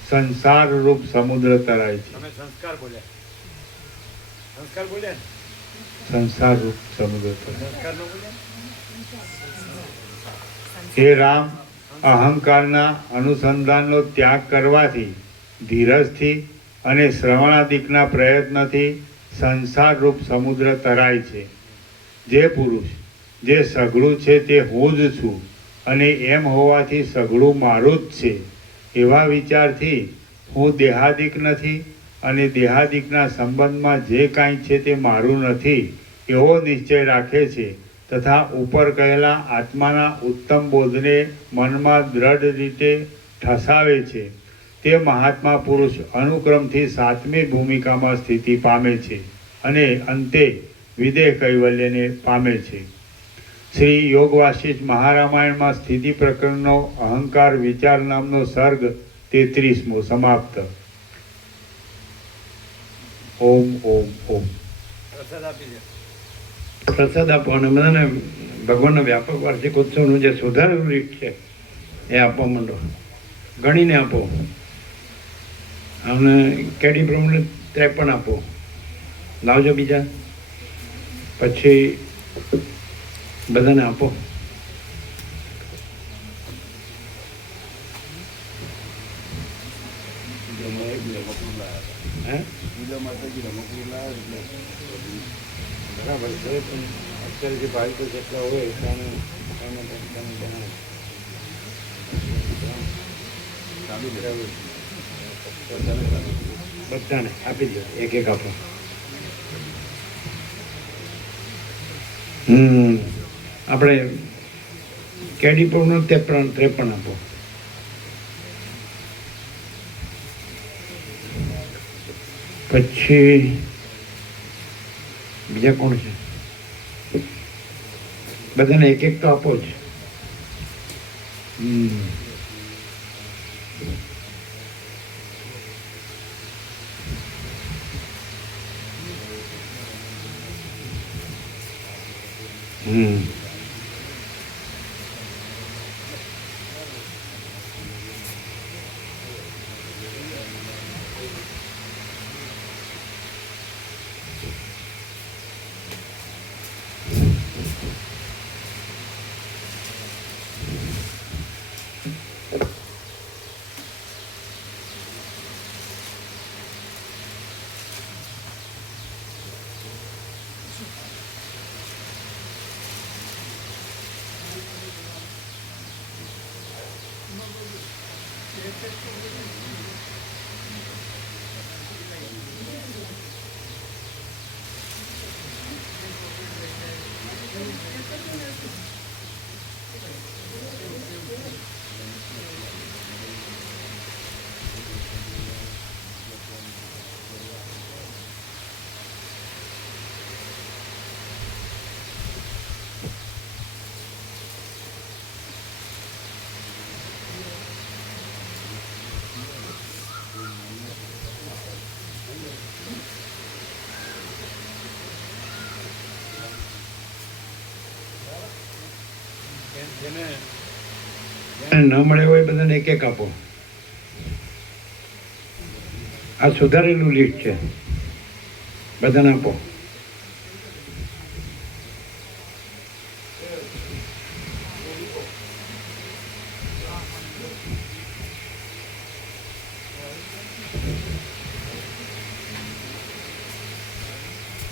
સંસાર રૂપ સમુદ્ર તરાય છે. સંસાર રૂપ સમુદ્ર તરાય. હે રામ, અહંકારના અનુસંધાનનો ત્યાગ કરવાથી, ધીરજથી અને શ્રવણાદિકના પ્રયત્નથી સંસાર રૂપ સમુદ્ર તરાય છે. જે પુરુષ જે સઘળું છે તે હું જ છું અને એમ હોવાથી સઘળું મારું જ છે એવા વિચારથી હું દેહાદિક નથી અને દેહાદિકના સંબંધમાં જે કાંઈ છે તે મારું નથી એવો નિશ્ચય રાખે છે તથા ઉપર કહેલા આત્માના ઉત્તમ બોધને મનમાં દ્રઢ રીતે ઠસાવે છે તે મહાત્મા પુરુષ અનુક્રમથી સાતમી ભૂમિકામાં સ્થિતિ પામે છે અને અંતે વિદેહ કૈવલ્યને પામે છે. શ્રી યોગ વાસિષ્ઠ મહારામાયણમાં સ્થિતિ પ્રકરણનો અહંકાર વિચાર નામનો સર્ગ 33મો સમાપ્ત. ઓમ ઓમ ઓમ. પ્રસાદ આપો અને બધાને ભગવાનના વ્યાપક વાર્ષિક ઉત્સવનું જે સુધારેલું રીત છે એ આપવા માંડો, ગણીને આપો. અને કેડી પ્રમાણે 53 આપો. લાવજો બીજા, પછી બધાને આપો. હે બરાબર છે, પણ અત્યારે જે બાળકો જેટલા હોય એટલાને બધાને આપી દો, એક એક આપો. આપણે કેડી પ્રમાણે 53 આપો. પછી બીજા કોણ છે? બધાને એક એક તો આપો જ. ન મળે હોય બધાને એક એક આપો. આ સુધારેલું લિસ્ટ છે, બધાને આપો.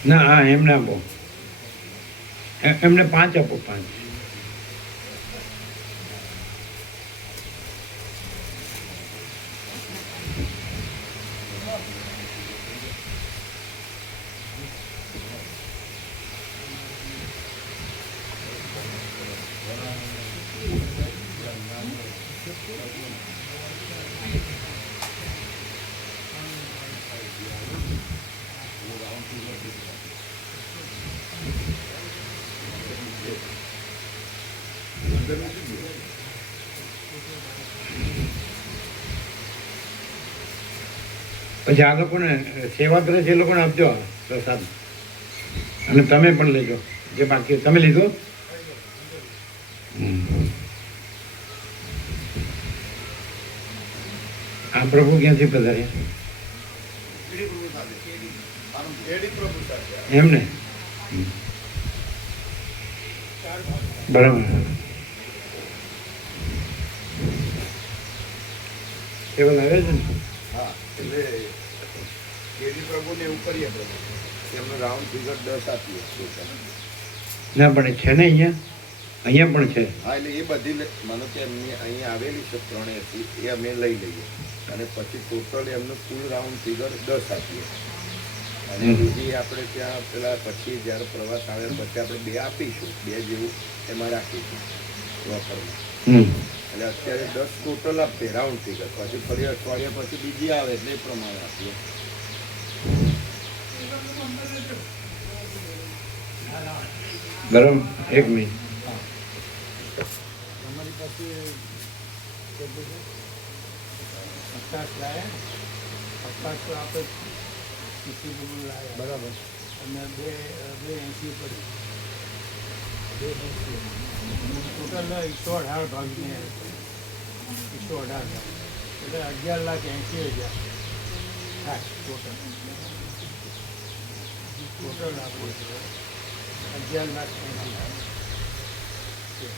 ના, હા, એમને આપો. એમને 5 આપો, 5. પછી આ લોકોને સેવા કરે છે એ લોકોને આપજો પ્રસાદ, અને તમે પણ લેજો જે બાકી. તમે લીધો? આ પ્રભુ ક્યાંથી પધાર્યા? એમને બરાબર. કેવલ આવે છે ને? હા, એટલે કેડી પ્રભુને એવું કરીએ એમને રાઉન્ડ ફિગર 10 આપીએ. ના, પણ છે ને અહીંયા પણ છે. હા, એટલે એ બધી માનો કે એમની અહીંયા આવેલી છે 380, એ અમે લઈ લઈએ અને પછી ટોટલ એમનું કુલ રાઉન્ડ ફિગર 10 આપીએ. અને બીજી આપણે ત્યાં પેલા પછી જ્યારે પ્રવાસ આવે પછી આપણે 2 આપીશું, 2 જેવું એમાં રાખીશું પ્રોપરમાં. એટલે અત્યારે 10 ટોટલ આપીએ રાઉન્ડ ફિગર. પછી ફરી અઠવાડિયા પછી બીજી આવે એટલે એ પ્રમાણે આપીએ. બરાબર. એક મિનિટ. અમારી પાસે 50 લાયા, 50 આપણે બરાબર, અને 280 પડી, 280 ટોટલ 118 ભાગને 118, એટલે 11,80,000. થાય ટોટલ આપણે 11,80,000 છે.